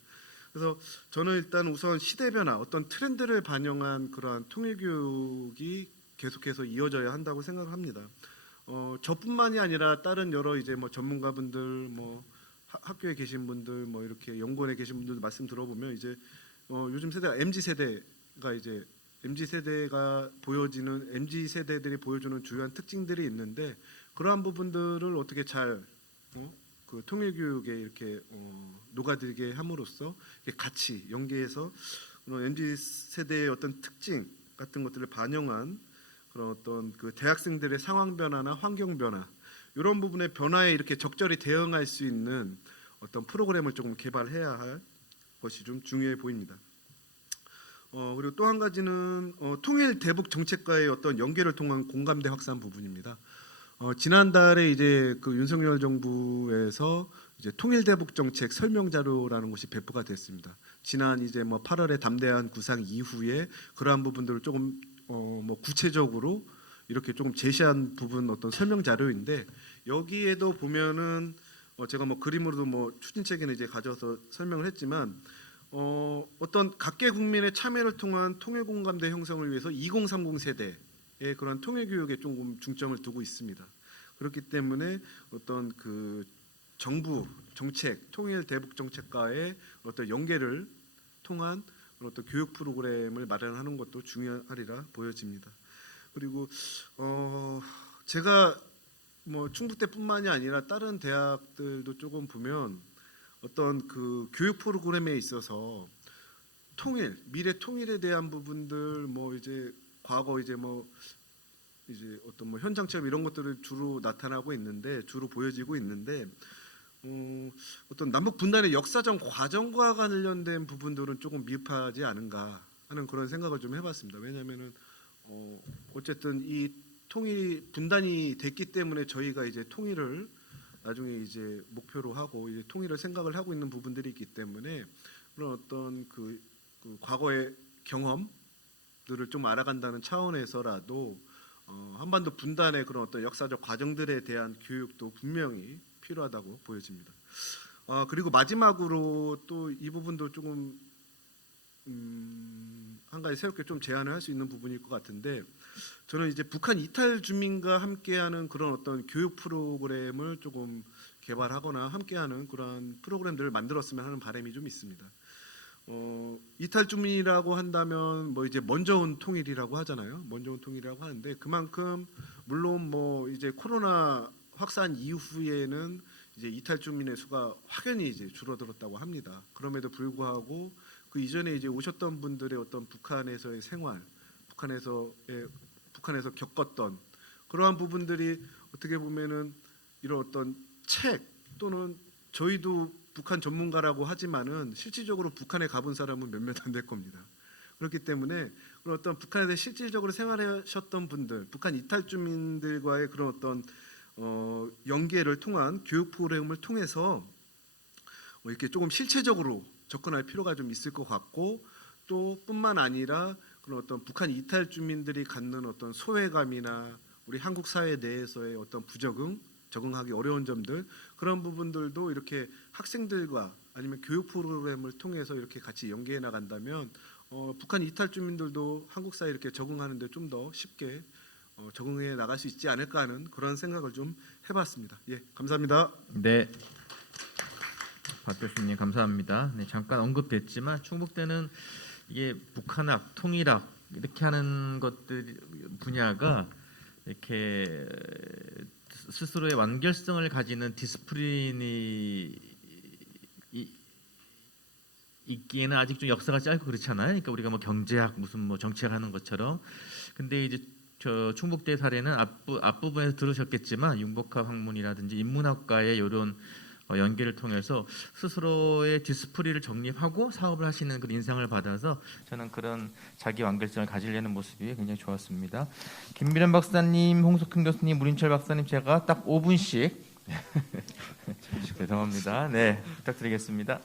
그래서 저는 일단 우선 시대 변화, 어떤 트렌드를 반영한 그러한 통일교육이 계속해서 이어져야 한다고 생각을 합니다. 저뿐만이 아니라 다른 여러 이제 뭐 전문가분들, 뭐 학교에 계신 분들, 뭐 이렇게 연구원에 계신 분들 말씀 들어보면 이제 요즘 세대가 MZ 세대가 이제 MZ 세대가 보여지는 MZ 세대들이 보여주는 주요한 특징들이 있는데 그러한 부분들을 어떻게 잘 그 통일교육에 이렇게 녹아들게 함으로써 이렇게 같이 연계해서 그런 MZ 세대의 어떤 특징 같은 것들을 반영한 그런 어떤 그 대학생들의 상황 변화나 환경 변화 이런 부분의 변화에 이렇게 적절히 대응할 수 있는 어떤 프로그램을 조금 개발해야 할 것이 좀 중요해 보입니다. 그리고 또 한 가지는 통일 대북 정책과의 어떤 연계를 통한 공감대 확산 부분입니다. 지난달에 이제 그 윤석열 정부에서 이제 통일 대북 정책 설명 자료라는 것이 배포가 됐습니다. 지난 이제 뭐 8월에 담대한 구상 이후에 그러한 부분들을 조금 뭐 구체적으로 이렇게 조금 제시한 부분 어떤 설명 자료인데 여기에도 보면은 제가 뭐 그림으로도 뭐 추진책에는 이제 가져서 설명을 했지만 어떤 각계 국민의 참여를 통한 통일 공감대 형성을 위해서 2030 세대의 그런 통일 교육에 조금 중점을 두고 있습니다. 그렇기 때문에 어떤 그 정부 정책, 통일 대북 정책과의 어떤 연계를 통한 어떤 교육 프로그램을 마련하는 것도 중요하리라 보여집니다. 그리고 제가 뭐 충북대뿐만이 아니라 다른 대학들도 조금 보면 어떤 그 교육 프로그램에 있어서 통일, 미래 통일에 대한 부분들 뭐 이제 과거 이제 뭐 이제 어떤 뭐 현장 체험 이런 것들을 주로 나타나고 있는데 주로 보여지고 있는데 어떤 남북 분단의 역사적 과정과 관련된 부분들은 조금 미흡하지 않은가 하는 그런 생각을 좀 해봤습니다. 왜냐하면은 어쨌든 이 통일이 분단이 됐기 때문에 저희가 이제 통일을 나중에 이제 목표로 하고 이제 통일을 생각을 하고 있는 부분들이 있기 때문에 그런 어떤 그 과거의 경험들을 좀 알아간다는 차원에서라도 한반도 분단의 그런 어떤 역사적 과정들에 대한 교육도 분명히 필요하다고 보여집니다. 그리고 마지막으로 또 이 부분도 조금 한 가지 새롭게 좀 제안을 할 수 있는 부분일 것 같은데 저는 이제 북한 이탈 주민과 함께하는 그런 어떤 교육 프로그램을 조금 개발하거나 함께하는 그런 프로그램들을 만들었으면 하는 바람이 좀 있습니다. 이탈 주민이라고 한다면 뭐 이제 먼저 온 통일이라고 하잖아요. 먼저 온 통일이라고 하는데 그만큼 물론 뭐 이제 코로나 확산 이후에는 이제 이탈 주민의 수가 확연히 이제 줄어들었다고 합니다. 그럼에도 불구하고 그 이전에 이제 오셨던 분들의 어떤 북한에서의 생활, 북한에서 겪었던 그러한 부분들이 어떻게 보면은 이런 어떤 책 또는 저희도 북한 전문가라고 하지만은 실질적으로 북한에 가본 사람은 몇몇 안 될 겁니다. 그렇기 때문에 그런 어떤 북한에서 실질적으로 생활하셨던 분들, 북한 이탈 주민들과의 그런 어떤 연계를 통한 교육 프로그램을 통해서 이렇게 조금 실체적으로 접근할 필요가 좀 있을 것 같고 또 뿐만 아니라 그런 어떤 북한 이탈 주민들이 갖는 어떤 소외감이나 우리 한국 사회 내에서의 어떤 적응하기 어려운 점들 그런 부분들도 이렇게 학생들과 아니면 교육 프로그램을 통해서 이렇게 같이 연계해 나간다면 북한 이탈 주민들도 한국 사회에 이렇게 적응하는데 좀 더 쉽게 적응해 나갈 수 있지 않을까 하는 그런 생각을 좀 해봤습니다. 예, 감사합니다. 네. 박 교수님 감사합니다. 네, 잠깐 언급됐지만 충북대는 이게 북한학, 통일학 이렇게 하는 것들 분야가 이렇게 스스로의 완결성을 가지는 디스플린이 있기에는 아직 좀 역사가 짧고 그렇잖아요. 그러니까 우리가 뭐 경제학 무슨 뭐 정치학 하는 것처럼. 근데 이제 저 충북대 사례는 앞부분에서 들으셨겠지만 융복합 학문이라든지 인문학과의 이런 연계를 통해서 스스로의 디스플린을 정립하고 사업을 하시는 그런 인상을 받아서 저는 그런 자기 완결성을 가지려는 모습이 굉장히 좋았습니다. 김미련 박사님, 홍석현 교수님, 문인철 박사님 제가 딱 5분씩 죄송합니다. 네, 부탁드리겠습니다.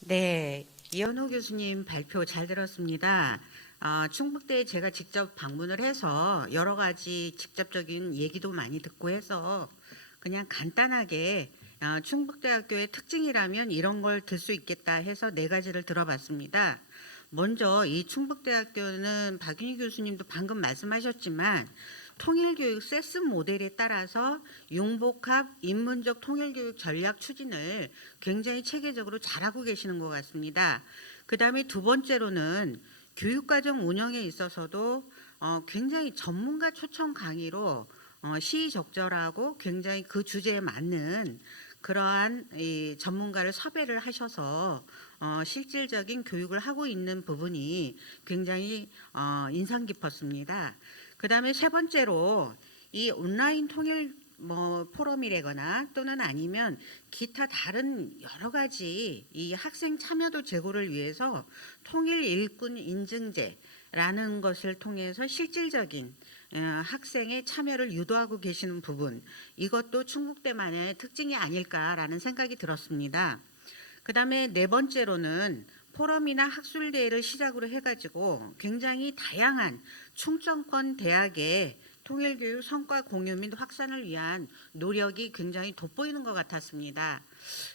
네, 이현호 교수님 발표 잘 들었습니다. 충북대에 제가 직접 방문을 해서 여러 가지 직접적인 얘기도 많이 듣고 해서 그냥 간단하게 충북대학교의 특징이라면 이런 걸 들 수 있겠다 해서 4가지를 들어봤습니다. 먼저 이 충북대학교는 박윤희 교수님도 방금 말씀하셨지만 통일교육 세스 모델에 따라서 융복합 인문적 통일교육 전략 추진을 굉장히 체계적으로 잘하고 계시는 것 같습니다. 그다음에 두 번째로는 교육과정 운영에 있어서도 굉장히 전문가 초청 강의로 시의적절하고 굉장히 그 주제에 맞는 그러한 이 전문가를 섭외를 하셔서 실질적인 교육을 하고 있는 부분이 굉장히 인상 깊었습니다. 그다음에 세 번째로 이 온라인 통일 포럼이라거나 또는 아니면 기타 다른 여러 가지 이 학생 참여도 제고를 위해서 통일 일꾼 인증제라는 것을 통해서 실질적인 학생의 참여를 유도하고 계시는 부분, 이것도 충북대만의 특징이 아닐까라는 생각이 들었습니다. 그다음에 4번째로는 포럼이나 학술대회를 시작으로 해가지고 굉장히 다양한 충청권 대학의 통일교육 성과 공유 및 확산을 위한 노력이 굉장히 돋보이는 것 같았습니다.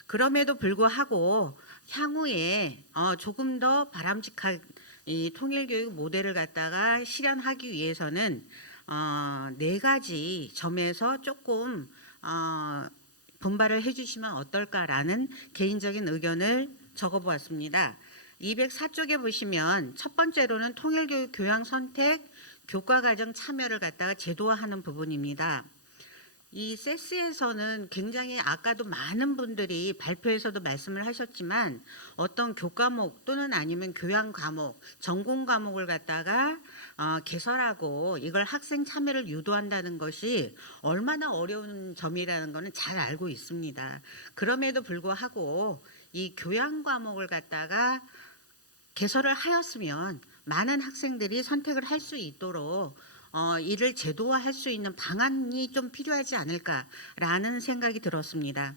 그럼에도 불구하고 향후에 조금 더 바람직한 이 통일교육 모델을 갖다가 실현하기 위해서는 4가지 점에서 조금 분발을 해주시면 어떨까라는 개인적인 의견을 적어보았습니다. 204쪽에 보시면 첫 번째로는 통일교육 교양 선택 교과과정 참여를 갖다가 제도화하는 부분입니다. 이 세스에서는 굉장히 아까도 많은 분들이 발표에서도 말씀을 하셨지만 어떤 교과목 또는 아니면 교양 과목, 전공 과목을 갖다가 개설하고 이걸 학생 참여를 유도한다는 것이 얼마나 어려운 점이라는 것은 잘 알고 있습니다. 그럼에도 불구하고 이 교양 과목을 갖다가 개설을 하였으면 많은 학생들이 선택을 할 수 있도록 이를 제도화할 수 있는 방안이 좀 필요하지 않을까라는 생각이 들었습니다.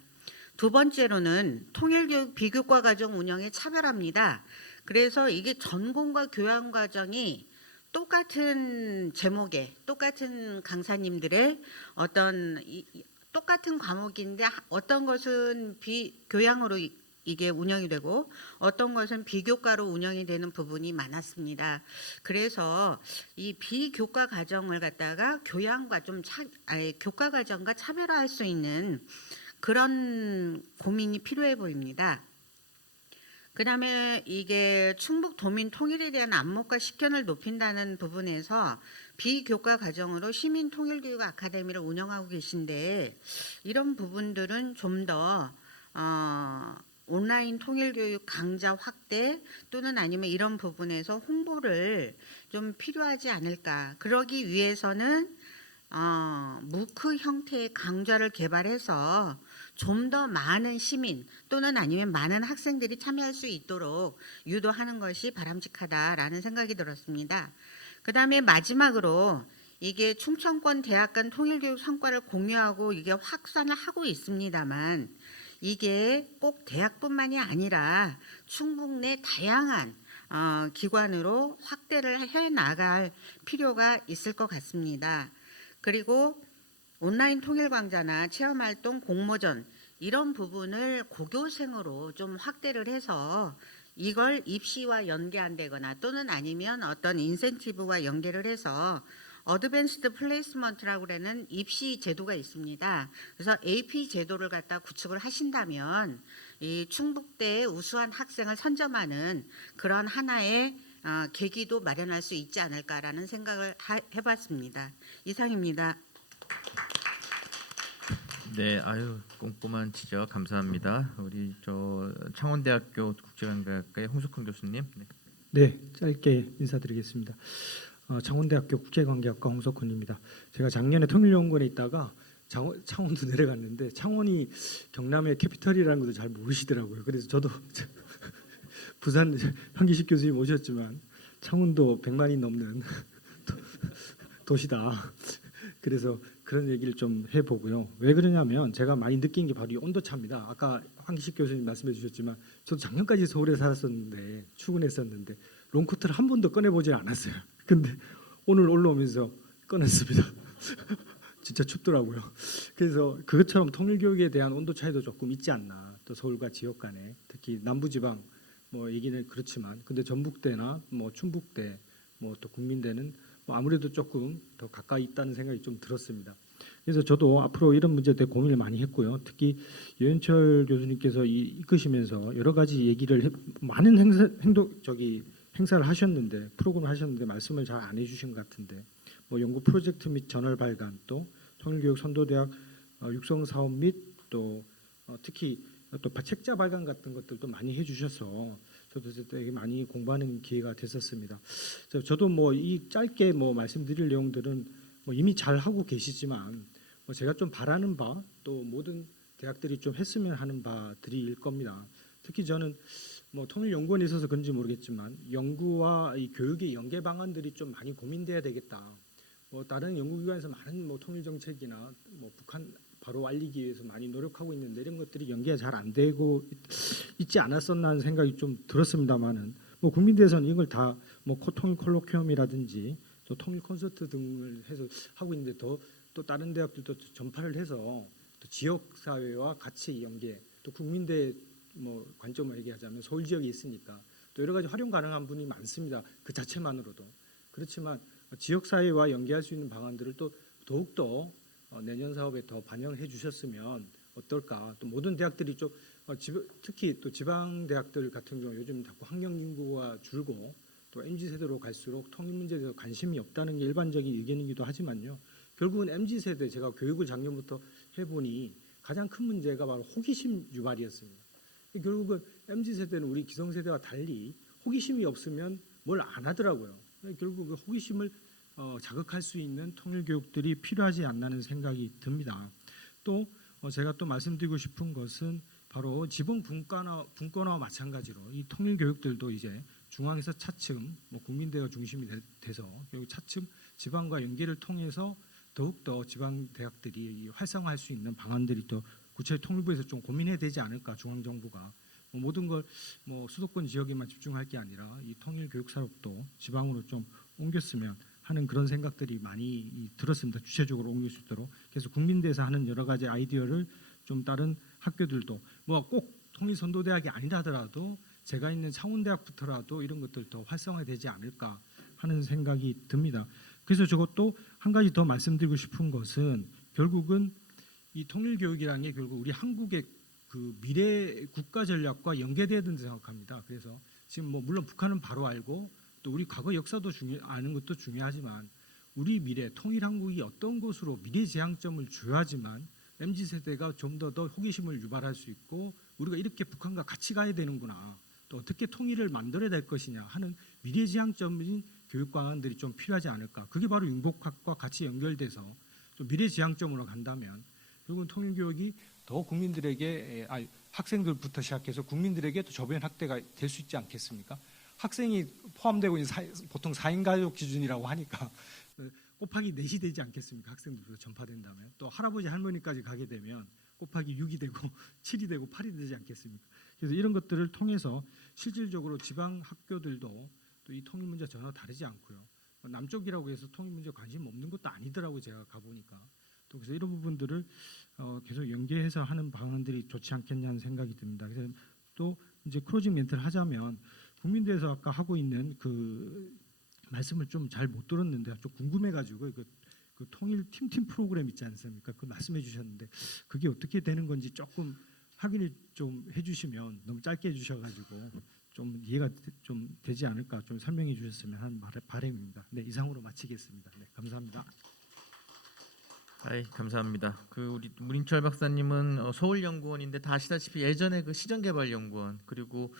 두 번째로는 통일교육 비교과 과정 운영의 차별화입니다. 그래서 이게 전공과 교양 과정이 똑같은 제목의 똑같은 강사님들의 어떤 똑같은 과목인데 어떤 것은 비교양으로 이게 운영이 되고 어떤 것은 비교과로 운영이 되는 부분이 많았습니다. 그래서 이 비교과 과정을 갖다가 교양과 교과 과정과 차별화할 수 있는 그런 고민이 필요해 보입니다. 그다음에 이게 충북 도민 통일에 대한 안목과 식견을 높인다는 부분에서 비교과 과정으로 시민 통일교육 아카데미를 운영하고 계신데 이런 부분들은 좀 더 온라인 통일교육 강좌 확대 또는 아니면 이런 부분에서 홍보를 좀 필요하지 않을까. 그러기 위해서는 무크 형태의 강좌를 개발해서 좀 더 많은 시민 또는 아니면 많은 학생들이 참여할 수 있도록 유도하는 것이 바람직하다라는 생각이 들었습니다. 그다음에 마지막으로 이게 충청권 대학 간 통일교육 성과를 공유하고 이게 확산을 하고 있습니다만 이게 꼭 대학뿐만이 아니라 충북 내 다양한 기관으로 확대를 해 나갈 필요가 있을 것 같습니다. 그리고 온라인 통일광자나 체험활동, 공모전 이런 부분을 고교생으로 좀 확대를 해서 이걸 입시와 연계한다거나 또는 아니면 어떤 인센티브와 연계를 해서 어드밴스드 플레이스먼트라고 하는 입시 제도가 있습니다. 그래서 AP 제도를 갖다 구축을 하신다면 이 충북대의 우수한 학생을 선점하는 그런 하나의 계기도 마련할 수 있지 않을까라는 생각을 해봤습니다. 이상입니다. 네, 아유 꼼꼼한 지적 감사합니다. 우리 창원대학교 국제관계학과의 홍석훈 교수님. 네. 네, 짧게 인사드리겠습니다. 창원대학교 국제관계학과 홍석훈입니다. 제가 작년에 통일연구원에 있다가 창원도 내려갔는데 창원이 경남의 캐피털이라는 것도 잘 모르시더라고요. 그래서 저도 부산 현기식 교수님 오셨지만 창원도 100만이 넘는 도시다. 그래서 그런 얘기를 좀 해보고요. 왜 그러냐면 제가 많이 느낀 게 바로 이 온도차입니다. 아까 황기식 교수님 말씀해 주셨지만 저도 작년까지 서울에 살았었는데 출근했었는데 롱코트를 한 번도 꺼내보질 않았어요. 근데 오늘 올라오면서 꺼냈습니다. 진짜 춥더라고요. 그래서 그것처럼 통일교육에 대한 온도 차이도 조금 있지 않나. 또 서울과 지역 간에 특히 남부지방 뭐 얘기는 그렇지만 근데 전북대나 뭐 충북대 뭐 또 국민대는 뭐 아무래도 조금 더 가까이 있다는 생각이 좀 들었습니다. 그래서 저도 앞으로 이런 문제에 대해 고민을 많이 했고요. 특히 여윤철 교수님께서 이끄시면서 여러 가지 얘기를 많은 행사를 하셨는데 프로그램을 하셨는데 말씀을 잘 안 해주신 것 같은데 뭐 연구 프로젝트 및 저널 발간 또 통일교육 선도대학 육성 사업 및 또 특히 또 책자 발간 같은 것들도 많이 해주셔서 저도 되게 많이 공부하는 기회가 됐었습니다. 저도 뭐 이 짧게 뭐 말씀드릴 내용들은 뭐 이미 잘 하고 계시지만 뭐 제가 좀 바라는 바 또 모든 대학들이 좀 했으면 하는 바들일 겁니다. 특히 저는 뭐 통일연구원에 있어서 그런지 모르겠지만 연구와 이 교육의 연계 방안들이 좀 많이 고민돼야 되겠다. 뭐 다른 연구기관에서 많은 뭐 통일 정책이나 뭐 북한 바로 알리기 위해서 많이 노력하고 있는데 이런 것들이 연계가 잘 안 되고 있지 않았었나 하는 생각이 좀 들었습니다만은 뭐 국민대에서는 이걸 다 뭐 통일 콜로퀴엄이라든지 또 통일 콘서트 등을 해서 하고 있는데 또 다른 대학들도 전파를 해서 또 지역 사회와 같이 연계 또 국민대 뭐 관점을 얘기하자면 서울 지역에 있으니까 또 여러 가지 활용 가능한 분이 많습니다. 그 자체만으로도 그렇지만 지역 사회와 연계할 수 있는 방안들을 또 더욱더 내년 사업에 더 반영해 주셨으면 어떨까? 또 모든 대학들이 좀 특히 또 지방 대학들 같은 경우 요즘 자꾸 학령 인구가 줄고 또 MZ 세대로 갈수록 통일 문제에 대해서 관심이 없다는 게 일반적인 의견이기도 하지만요. 결국은 MZ 세대 제가 교육을 작년부터 해보니 가장 큰 문제가 바로 호기심 유발이었습니다. 결국은 MZ 세대는 우리 기성 세대와 달리 호기심이 없으면 뭘 안 하더라고요. 결국 그 호기심을 자극할 수 있는 통일 교육들이 필요하지 않나는 생각이 듭니다. 또 제가 또 말씀드리고 싶은 것은 바로 지방 분권화와 마찬가지로 이 통일 교육들도 이제 중앙에서 차츰 뭐 국민대가 중심이 돼서 결국 차츰 지방과 연계를 통해서 더욱더 지방 대학들이 활성화할 수 있는 방안들이 또 구체적 통일부에서 좀 고민해야 되지 않을까. 중앙정부가 뭐 모든 걸 뭐 수도권 지역에만 집중할 게 아니라 이 통일 교육 사업도 지방으로 좀 옮겼으면 하는 그런 생각들이 많이 들었습니다. 주체적으로 옮길 수 있도록. 그래서 국민대에서 하는 여러 가지 아이디어를 좀 다른 학교들도 뭐 꼭 통일선도대학이 아니라 하더라도 제가 있는 창원대학부터라도 이런 것들 더 활성화되지 않을까 하는 생각이 듭니다. 그래서 저것도 한 가지 더 말씀드리고 싶은 것은 결국은 이 통일교육이라는 게 결국 우리 한국의 그 미래 국가 전략과 연계돼야 된다고 생각합니다. 그래서 지금 뭐 물론 북한은 바로 알고 또 우리 과거 역사도 아는 것도 중요하지만 우리 미래 통일 한국이 어떤 곳으로 미래 지향점을 줘야지만 MZ 세대가 좀 더 호기심을 유발할 수 있고 우리가 이렇게 북한과 같이 가야 되는구나. 또 어떻게 통일을 만들어야 될 것이냐 하는 미래 지향점인 교육 방안들이 좀 필요하지 않을까. 그게 바로 융복학과 같이 연결돼서 좀 미래 지향점으로 간다면 결국은 통일 교육이 더 국민들에게 학생들부터 시작해서 국민들에게 또 저변 확대가 될 수 있지 않겠습니까? 학생이 포함되고 있는 보통 4인 가족 기준이라고 하니까 곱하기 4이 되지 않겠습니까? 학생들도 전파된다면 또 할아버지 할머니까지 가게 되면 곱하기 6이 되고 7이 되고 8이 되지 않겠습니까? 그래서 이런 것들을 통해서 실질적으로 지방 학교들도 또 이 통일 문제 전혀 다르지 않고요. 남쪽이라고 해서 통일 문제 관심 없는 것도 아니더라고요. 제가 가보니까 또 그래서 이런 부분들을 계속 연계해서 하는 방안들이 좋지 않겠냐는 생각이 듭니다. 그래서 또 이제 클로징 멘트를 하자면 국민대에서 아까 하고 있는 그 말씀을 좀 잘 못 들었는데 좀 궁금해가지고 그 통일 팀 프로그램 있지 않습니까? 그 말씀해 주셨는데 그게 어떻게 되는 건지 조금 확인을 좀 해주시면 너무 짧게 해주셔가지고 좀 이해가 좀 되지 않을까 좀 설명해 주셨으면 하는 바람입니다. 네, 이상으로 마치겠습니다. 네, 감사합니다. 아이, 감사합니다. 그 우리 문인철 박사님은 서울연구원인데 다 아시다시피 예전에 그 시정개발연구원 그리고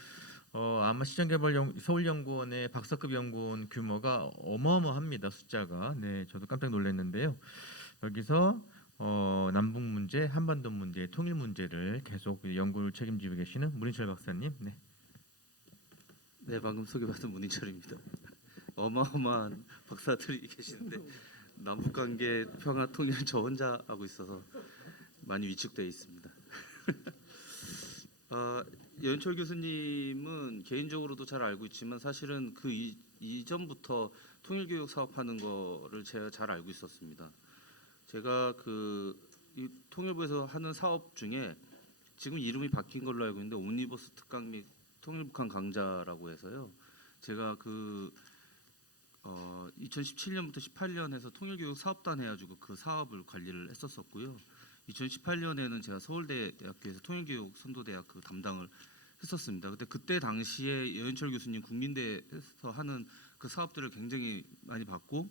아마 서울연구원의 박사급 연구원 규모가 어마어마합니다. 숫자가. 네, 저도 깜짝 놀랐는데요. 여기서 남북 문제, 한반도 문제, 통일 문제를 계속 연구를 책임지고 계시는 문인철 박사님. 네. 네, 방금 소개받은 문인철입니다. 어마어마한 박사들이 계시는데 남북 관계 평화 통일은 저 혼자 하고 있어서 많이 위축되어 있습니다. 여인철 교수님은 개인적으로도 잘 알고 있지만 사실은 그 이전부터 통일교육 사업하는 거를 제가 잘 알고 있었습니다. 제가 이 통일부에서 하는 사업 중에 지금 이름이 바뀐 걸로 알고 있는데 옴니버스 특강 및 통일북한 강좌라고 해서요. 제가 2017년부터 18년 해서 통일교육 사업단 해가지고 그 사업을 관리를 했었었고요. 2018년에는 제가 서울대학교에서 통일교육 선도대학 그 담당을 했었습니다. 그때 당시에 여인철 교수님 국민대에서 하는 그 사업들을 굉장히 많이 받고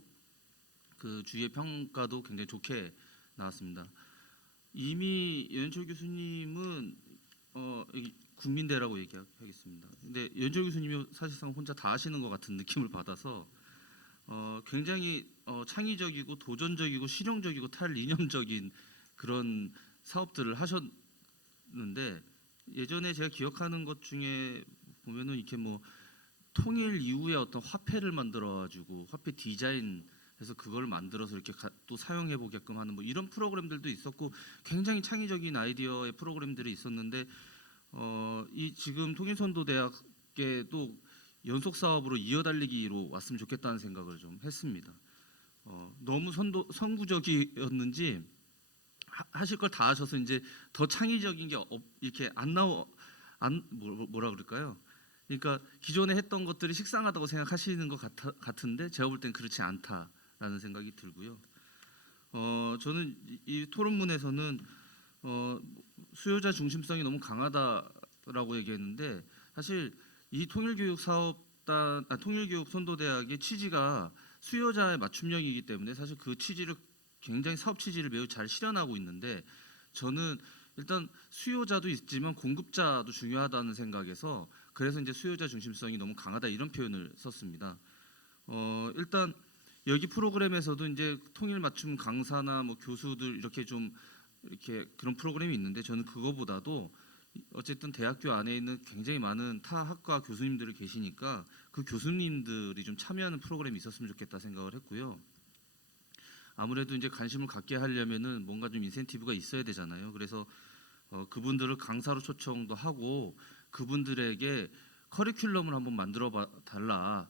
그 주위의 평가도 굉장히 좋게 나왔습니다. 이미 여인철 교수님은 국민대라고 얘기하겠습니다. 근데 여인철 교수님이 사실상 혼자 다 하시는 것 같은 느낌을 받아서 굉장히 창의적이고 도전적이고 실용적이고 탈이념적인 그런 사업들을 하셨는데 예전에 제가 기억하는 것 중에 보면은 이렇게 뭐 통일 이후에 어떤 화폐를 만들어 가지고 화폐 디자인해서 그걸 만들어서 이렇게 또 사용해 보게끔 하는 뭐 이런 프로그램들도 있었고 굉장히 창의적인 아이디어의 프로그램들이 있었는데 이 지금 통일선도대학계도 연속 사업으로 이어달리기로 왔으면 좋겠다는 생각을 좀 했습니다. 너무 선구적이었는지 하실 걸 다 하셔서 이제 더 창의적인 게 이렇게 뭐라 그럴까요? 그러니까 기존에 했던 것들이 식상하다고 생각하시는 것 같은데 제가 볼 땐 그렇지 않다라는 생각이 들고요. 저는 이 토론문에서는 수요자 중심성이 너무 강하다라고 얘기했는데 사실 이 통일교육 통일교육 선도대학의 취지가 수요자의 맞춤형이기 때문에 사실 그 취지를 굉장히 사업 취지를 매우 잘 실현하고 있는데 저는 일단 수요자도 있지만 공급자도 중요하다는 생각에서 그래서 이제 수요자 중심성이 너무 강하다 이런 표현을 썼습니다. 일단 여기 프로그램에서도 이제 통일 맞춤 강사나 뭐 교수들 이렇게 그런 프로그램이 있는데 저는 그거보다도 어쨌든 대학교 안에 있는 굉장히 많은 타 학과 교수님들이 계시니까 그 교수님들이 좀 참여하는 프로그램이 있었으면 좋겠다 생각을 했고요. 아무래도 이제 관심을 갖게 하려면은 뭔가 좀 인센티브가 있어야 되잖아요. 그래서 그분들을 강사로 초청도 하고 그분들에게 커리큘럼을 한번 만들어 달라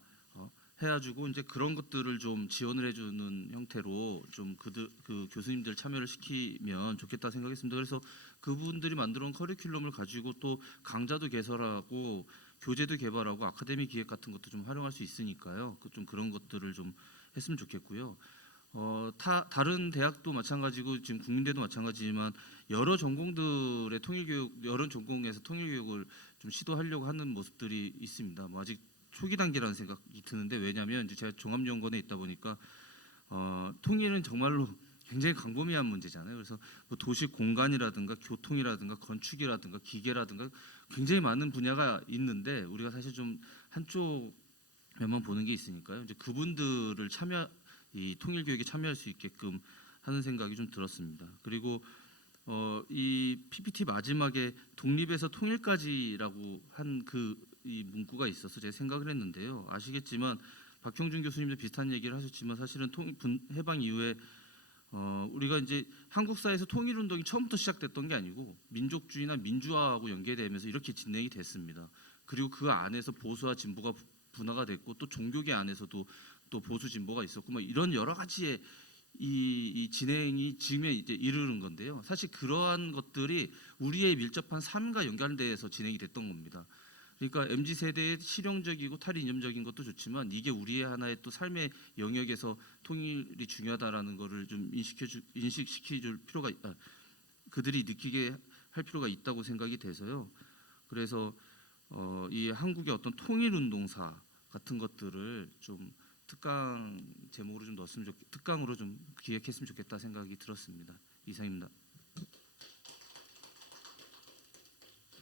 해가지고 이제 그런 것들을 좀 지원을 해주는 형태로 좀 그 교수님들 참여를 시키면 좋겠다 생각했습니다. 그래서 그분들이 만들어온 커리큘럼을 가지고 또 강좌도 개설하고 교재도 개발하고 아카데미 기획 같은 것도 좀 활용할 수 있으니까요. 좀 그런 것들을 좀 했으면 좋겠고요. 다른 대학도 마찬가지고 지금 국민대도 마찬가지지만 여러 전공들의 통일교육, 여러 전공에서 통일교육을 좀 시도하려고 하는 모습들이 있습니다. 뭐 아직 초기 단계라는 생각이 드는데 왜냐하면 이제 제가 종합연구원에 있다 보니까 통일은 정말로 굉장히 광범위한 문제잖아요. 그래서 뭐 도시 공간이라든가 교통이라든가 건축이라든가 기계라든가 굉장히 많은 분야가 있는데 우리가 사실 좀 한쪽에만 보는 게 있으니까요. 이제 그분들을 이 통일 교육에 참여할 수 있게끔 하는 생각이 좀 들었습니다. 그리고 이 PPT 마지막에 독립에서 통일까지라고 한 이 문구가 있어서 제가 생각을 했는데요. 아시겠지만 박형준 교수님도 비슷한 얘기를 하셨지만 사실은 해방 이후에 우리가 이제 한국사에서 통일 운동이 처음부터 시작됐던 게 아니고 민족주의나 민주화하고 연계되면서 이렇게 진행이 됐습니다. 그리고 그 안에서 보수와 진보가 분화가 됐고 또 종교계 안에서도 또 보수 진보가 있었고 뭐 이런 여러 가지의 이 진행이 지금에 이제 이르는 건데요. 사실 그러한 것들이 우리의 밀접한 삶과 연관돼서 진행이 됐던 겁니다. 그러니까 MZ 세대의 실용적이고 탈이념적인 것도 좋지만 이게 우리의 하나의 또 삶의 영역에서 통일이 중요하다라는 것을 좀 인식시켜줄 필요가 그들이 느끼게 할 필요가 있다고 생각이 돼서요. 그래서 이 한국의 어떤 통일운동사 같은 것들을 좀 특강 제목으로 좀 특강으로 좀 기획했으면 좋겠다 생각이 들었습니다. 이상입니다.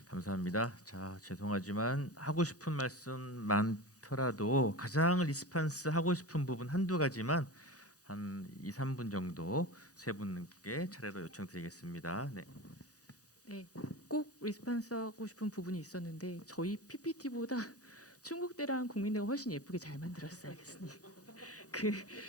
감사합니다. 자, 죄송하지만 하고 싶은 말씀 많더라도 가장 리스판스 하고 싶은 부분 한두 가지만 한 2, 3분 정도 세 분께 차례로 요청드리겠습니다. 네. 네, 꼭 리스폰스 하고 싶은 부분이 있었는데 저희 PPT보다 충북대랑 국민대가 훨씬 예쁘게 잘 만들었어요, 교수님.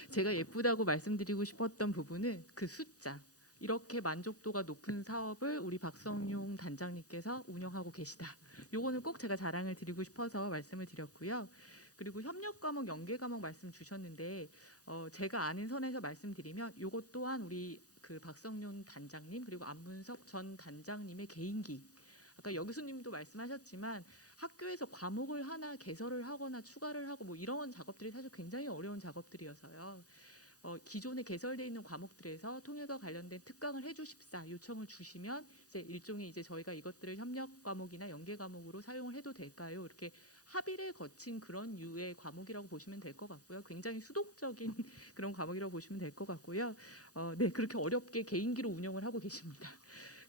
제가 예쁘다고 말씀드리고 싶었던 부분은 그 숫자. 이렇게 만족도가 높은 사업을 우리 박성용 단장님께서 운영하고 계시다. 요거는 꼭 제가 자랑을 드리고 싶어서 말씀을 드렸고요. 그리고 협력 과목, 연계 과목 말씀 주셨는데 제가 아는 선에서 말씀드리면 요것 또한 우리 그 박성용 단장님 그리고 안문석 전 단장님의 개인기. 아까 여 교수님도 말씀하셨지만 학교에서 과목을 하나 개설을 하거나 추가를 하고 뭐 이런 작업들이 사실 굉장히 어려운 작업들이어서요. 기존에 개설되어 있는 과목들에서 통일과 관련된 특강을 해주십사 요청을 주시면 이제 일종의 이제 저희가 이것들을 협력 과목이나 연계 과목으로 사용을 해도 될까요? 이렇게 합의를 거친 그런 유의 과목이라고 보시면 될 것 같고요. 굉장히 수동적인 그런 과목이라고 보시면 될 것 같고요. 네, 그렇게 어렵게 개인기로 운영을 하고 계십니다.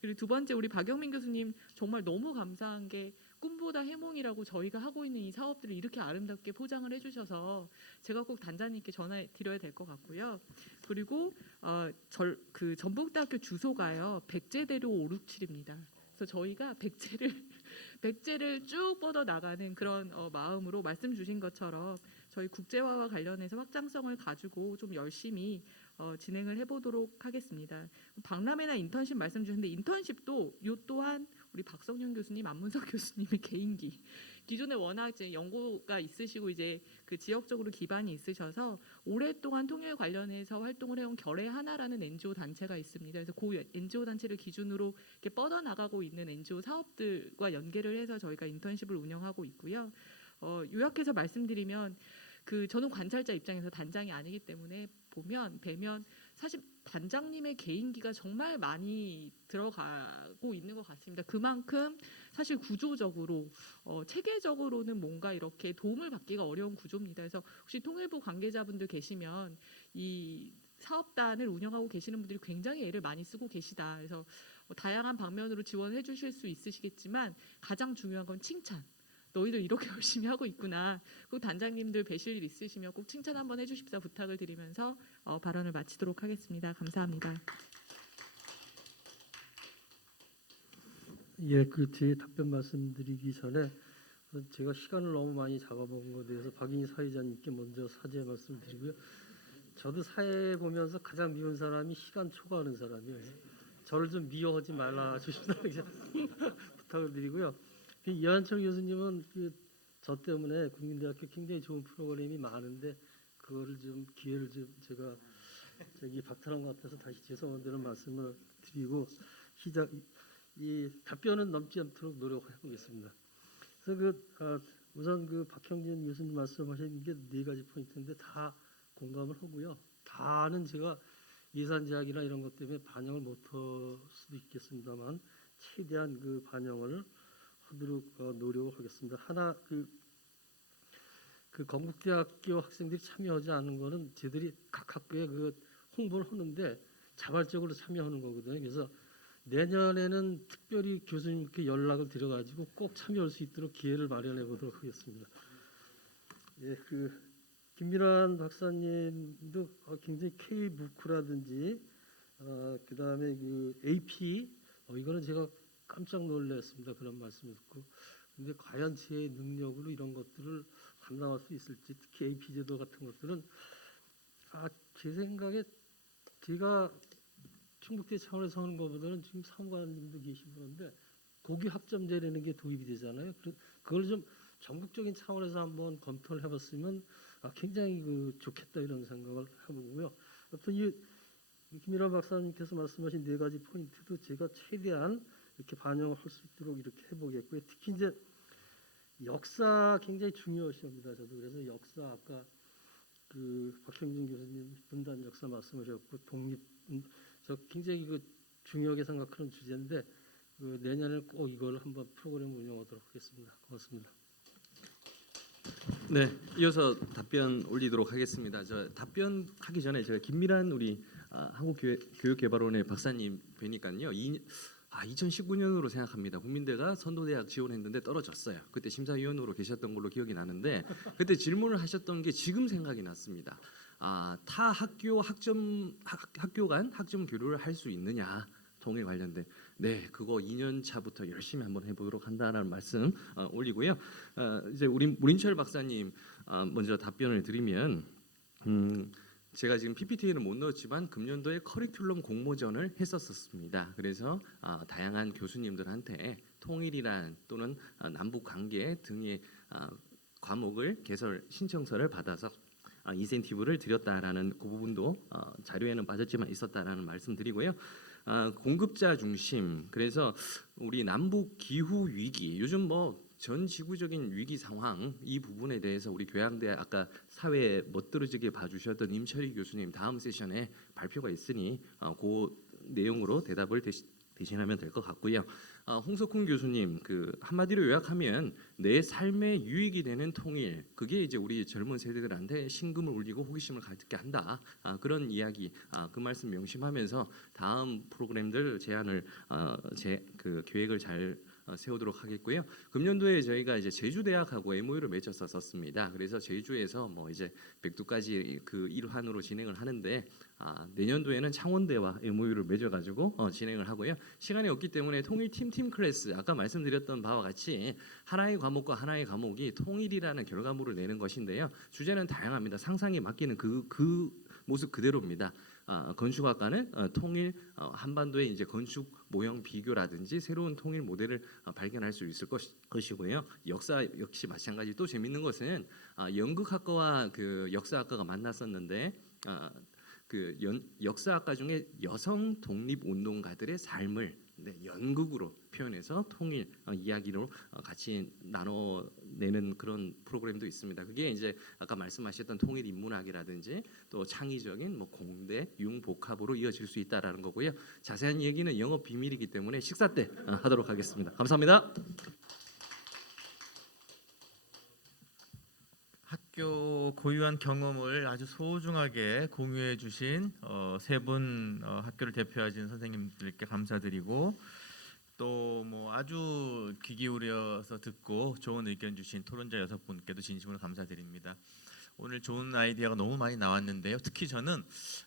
그리고 두 번째 우리 박영민 교수님 정말 너무 감사한 게 꿈보다 해몽이라고 저희가 하고 있는 이 사업들을 이렇게 아름답게 포장을 해주셔서 제가 꼭 단장님께 전해 드려야 될 것 같고요. 그리고 그 전북대학교 주소가요 백제대로 567입니다. 그래서 저희가 백제를 쭉 뻗어 나가는 그런 마음으로 말씀 주신 것처럼 저희 국제화와 관련해서 확장성을 가지고 좀 열심히 진행을 해보도록 하겠습니다. 박람회나 인턴십 말씀 주셨는데 인턴십도 요 또한 우리 박성윤 교수님, 안문석 교수님의 개인기. 기존에 워낙 이제 연구가 있으시고 이제 그 지역적으로 기반이 있으셔서 오랫동안 통일 관련해서 활동을 해온 결의 하나라는 NGO 단체가 있습니다. 그래서 그 NGO 단체를 기준으로 이렇게 뻗어 나가고 있는 NGO 사업들과 연계를 해서 저희가 인턴십을 운영하고 있고요. 요약해서 말씀드리면 저는 관찰자 입장에서 단장이 아니기 때문에 뵈면 사실 단장님의 개인기가 정말 많이 들어가고 있는 것 같습니다. 그만큼 사실 구조적으로 체계적으로는 뭔가 이렇게 도움을 받기가 어려운 구조입니다. 그래서 혹시 통일부 관계자분들 계시면 이 사업단을 운영하고 계시는 분들이 굉장히 애를 많이 쓰고 계시다. 그래서 다양한 방면으로 지원해 주실 수 있으시겠지만 가장 중요한 건 칭찬. 너희들 이렇게 열심히 하고 있구나. 꼭 단장님들 뵈실 일 있으시면 꼭 칭찬 한번 해주십사 부탁을 드리면서 발언을 마치도록 하겠습니다. 감사합니다. 예, 제 답변 말씀드리기 전에 제가 시간을 너무 많이 잡아먹은 것에 대해서 박인희 사회자님께 먼저 사죄의 말씀드리고요. 저도 사회 보면서 가장 미운 사람이 시간 초과하는 사람이에요. 저를 좀 미워하지 말라 주십사는 부탁을 드리고요. 이한철 교수님은 저 때문에 국민대학교 굉장히 좋은 프로그램이 많은데 그거를 좀 기회를 좀 제가 박탈한 것 같아서 다시 죄송하다는 말씀을 드리고 이 답변은 넘지 않도록 노력해 보겠습니다. 그래서 우선 박형진 교수님 말씀하신 게 4가지 포인트인데 다 공감을 하고요. 다는 제가 예산 제약이나 이런 것 때문에 반영을 못할 수도 있겠습니다만 최대한 반영을 하도록 노력을 하겠습니다. 하나 건국대학교 학생들이 참여하지 않은 거는 저희들이 각 학교에 홍보를 하는데 자발적으로 참여하는 거거든요. 그래서 내년에는 특별히 교수님께 연락을 드려가지고 꼭 참여할 수 있도록 기회를 마련해 보도록 하겠습니다. 예, 김민환 박사님도 굉장히 K무크라든지 그다음에 AP 이거는 제가 깜짝 놀랐습니다. 그런 말씀 듣고. 근데 과연 제 능력으로 이런 것들을 감당할 수 있을지, 특히 AP 제도 같은 것들은 제 생각에 제가 충북대 차원에서 하는 것보다는 지금 사무관님도 계시고 그런데 고교 학점제라는 게 도입이 되잖아요. 그걸 좀 전국적인 차원에서 한번 검토를 해봤으면 굉장히 좋겠다 이런 생각을 해보고요. 어떤 김일환 박사님께서 말씀하신 네 가지 포인트도 제가 최대한 이렇게 반영을 할 수 있도록 이렇게 해보겠고요. 특히 이제 역사 굉장히 중요시합니다. 저도 그래서 역사 아까 그 박형준 교수님 분단 역사 말씀하셨고 독립 저 굉장히 그 중요하게 생각하는 주제인데 그 내년에 꼭 이걸 한번 프로그램 운영하도록 하겠습니다. 고맙습니다. 네, 이어서 답변 올리도록 하겠습니다. 저 답변하기 전에 제가 김미란 우리 한국교육개발원의 박사님 뵈니까요. 2019년으로 생각합니다. 국민대가 선도대학 지원했는데 떨어졌어요. 그때 심사위원으로 계셨던 걸로 기억이 나는데 그때 질문을 하셨던 게 지금 생각이 났습니다. 타 학교 간 학점 교류를 할 수 있느냐 통일 관련된 네 그거 2년 차부터 열심히 한번 해보도록 한다는 말씀 올리고요. 이제 우리 문인철 박사님 먼저 답변을 드리면 제가 지금 PPT에는 못 넣었지만 금년도에 커리큘럼 공모전을 했었습니다. 그래서 다양한 교수님들한테 통일이란 또는 남북 관계 등의 과목을 개설 신청서를 받아서 인센티브를 드렸다라는 그 부분도 자료에는 빠졌지만 있었다라는 말씀드리고요. 공급자 중심. 그래서 우리 남북 기후 위기 요즘 뭐 전 지구적인 위기 상황 이 부분에 대해서 우리 교양대 아까 사회에 멋들어지게 봐주셨던 임철희 교수님 다음 세션에 발표가 있으니 그 내용으로 대답을 대신하면 될 것 같고요. 홍석훈 교수님 그 한마디로 요약하면 내 삶에 유익이 되는 통일 그게 이제 우리 젊은 세대들한테 신금을 울리고 호기심을 갖게 한다 그런 이야기 그 말씀 명심하면서 다음 프로그램들 제안을 그 계획을 잘 세우도록 하겠고요. 금년도에 저희가 이제 제주대학하고 MOU를 맺었었습니다. 그래서 제주에서 뭐 이제 백두까지 그 일환으로 진행을 하는데 내년도에는 창원대와 MOU를 맺어가지고 진행을 하고요. 시간이 없기 때문에 통일 팀 클래스 아까 말씀드렸던 바와 같이 하나의 과목과 하나의 과목이 통일이라는 결과물을 내는 것인데요. 주제는 다양합니다. 상상에 맡기는 그 모습 그대로입니다. 건축학과는 통일 한반도의 이제 건축 모형 비교라든지 새로운 통일 모델을 발견할 수 있을 것이고요. 역사 역시 마찬가지. 또 재밌는 것은 연극학과와 그 역사학과가 만났었는데 그 역사학과 중에 여성 독립운동가들의 삶을 연극으로 표현해서 통일 이야기로 같이 나눠내는 그런 프로그램도 있습니다. 그게 이제 아까 말씀하셨던 통일 인문학이라든지 또 창의적인 뭐 공대, 융복합으로 이어질 수 있다라는 거고요. 자세한 얘기는 영업 비밀이기 때문에 식사 때 하도록 하겠습니다. 감사합니다. 학교 고유한 경험을 아주 소중하게 공유해 주신 세 분 학교를 대표하신 선생님들께 감사드리고 또 뭐 아주 귀 기울여서 듣고 좋은 의견 주신 토론자 6분께도 진심으로 감사드립니다. 오늘 좋은 아이디어가 너무 많이 나왔는데요. 특히 저는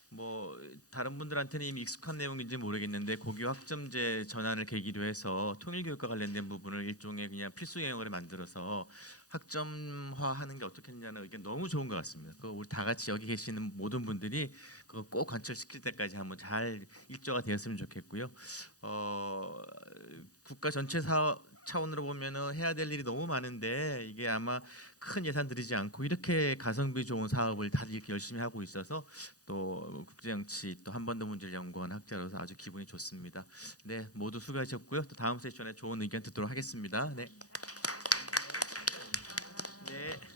뭐 다른 분들한테는 이미 익숙한 내용인지 모르겠는데 고교 학점제 전환을 계기로 해서 통일교육과 관련된 부분을 일종의 그냥 필수 영역으로 만들어서 학점화하는 게 어떻겠냐는 의견 너무 좋은 것 같습니다. 그 우리 다 같이 여기 계시는 모든 분들이 그거 꼭 관철시킬 때까지 한번 잘 일조가 되었으면 좋겠고요. 국가 전체 차원으로 보면은 해야 될 일이 너무 많은데 이게 아마 큰 예산 들이지 않고 이렇게 가성비 좋은 사업을 다들 이렇게 열심히 하고 있어서 또 국제정치 또 한반도 문제를 연구한 학자로서 아주 기분이 좋습니다. 네, 모두 수고하셨고요. 또 다음 세션에 좋은 의견 듣도록 하겠습니다. 네. 네.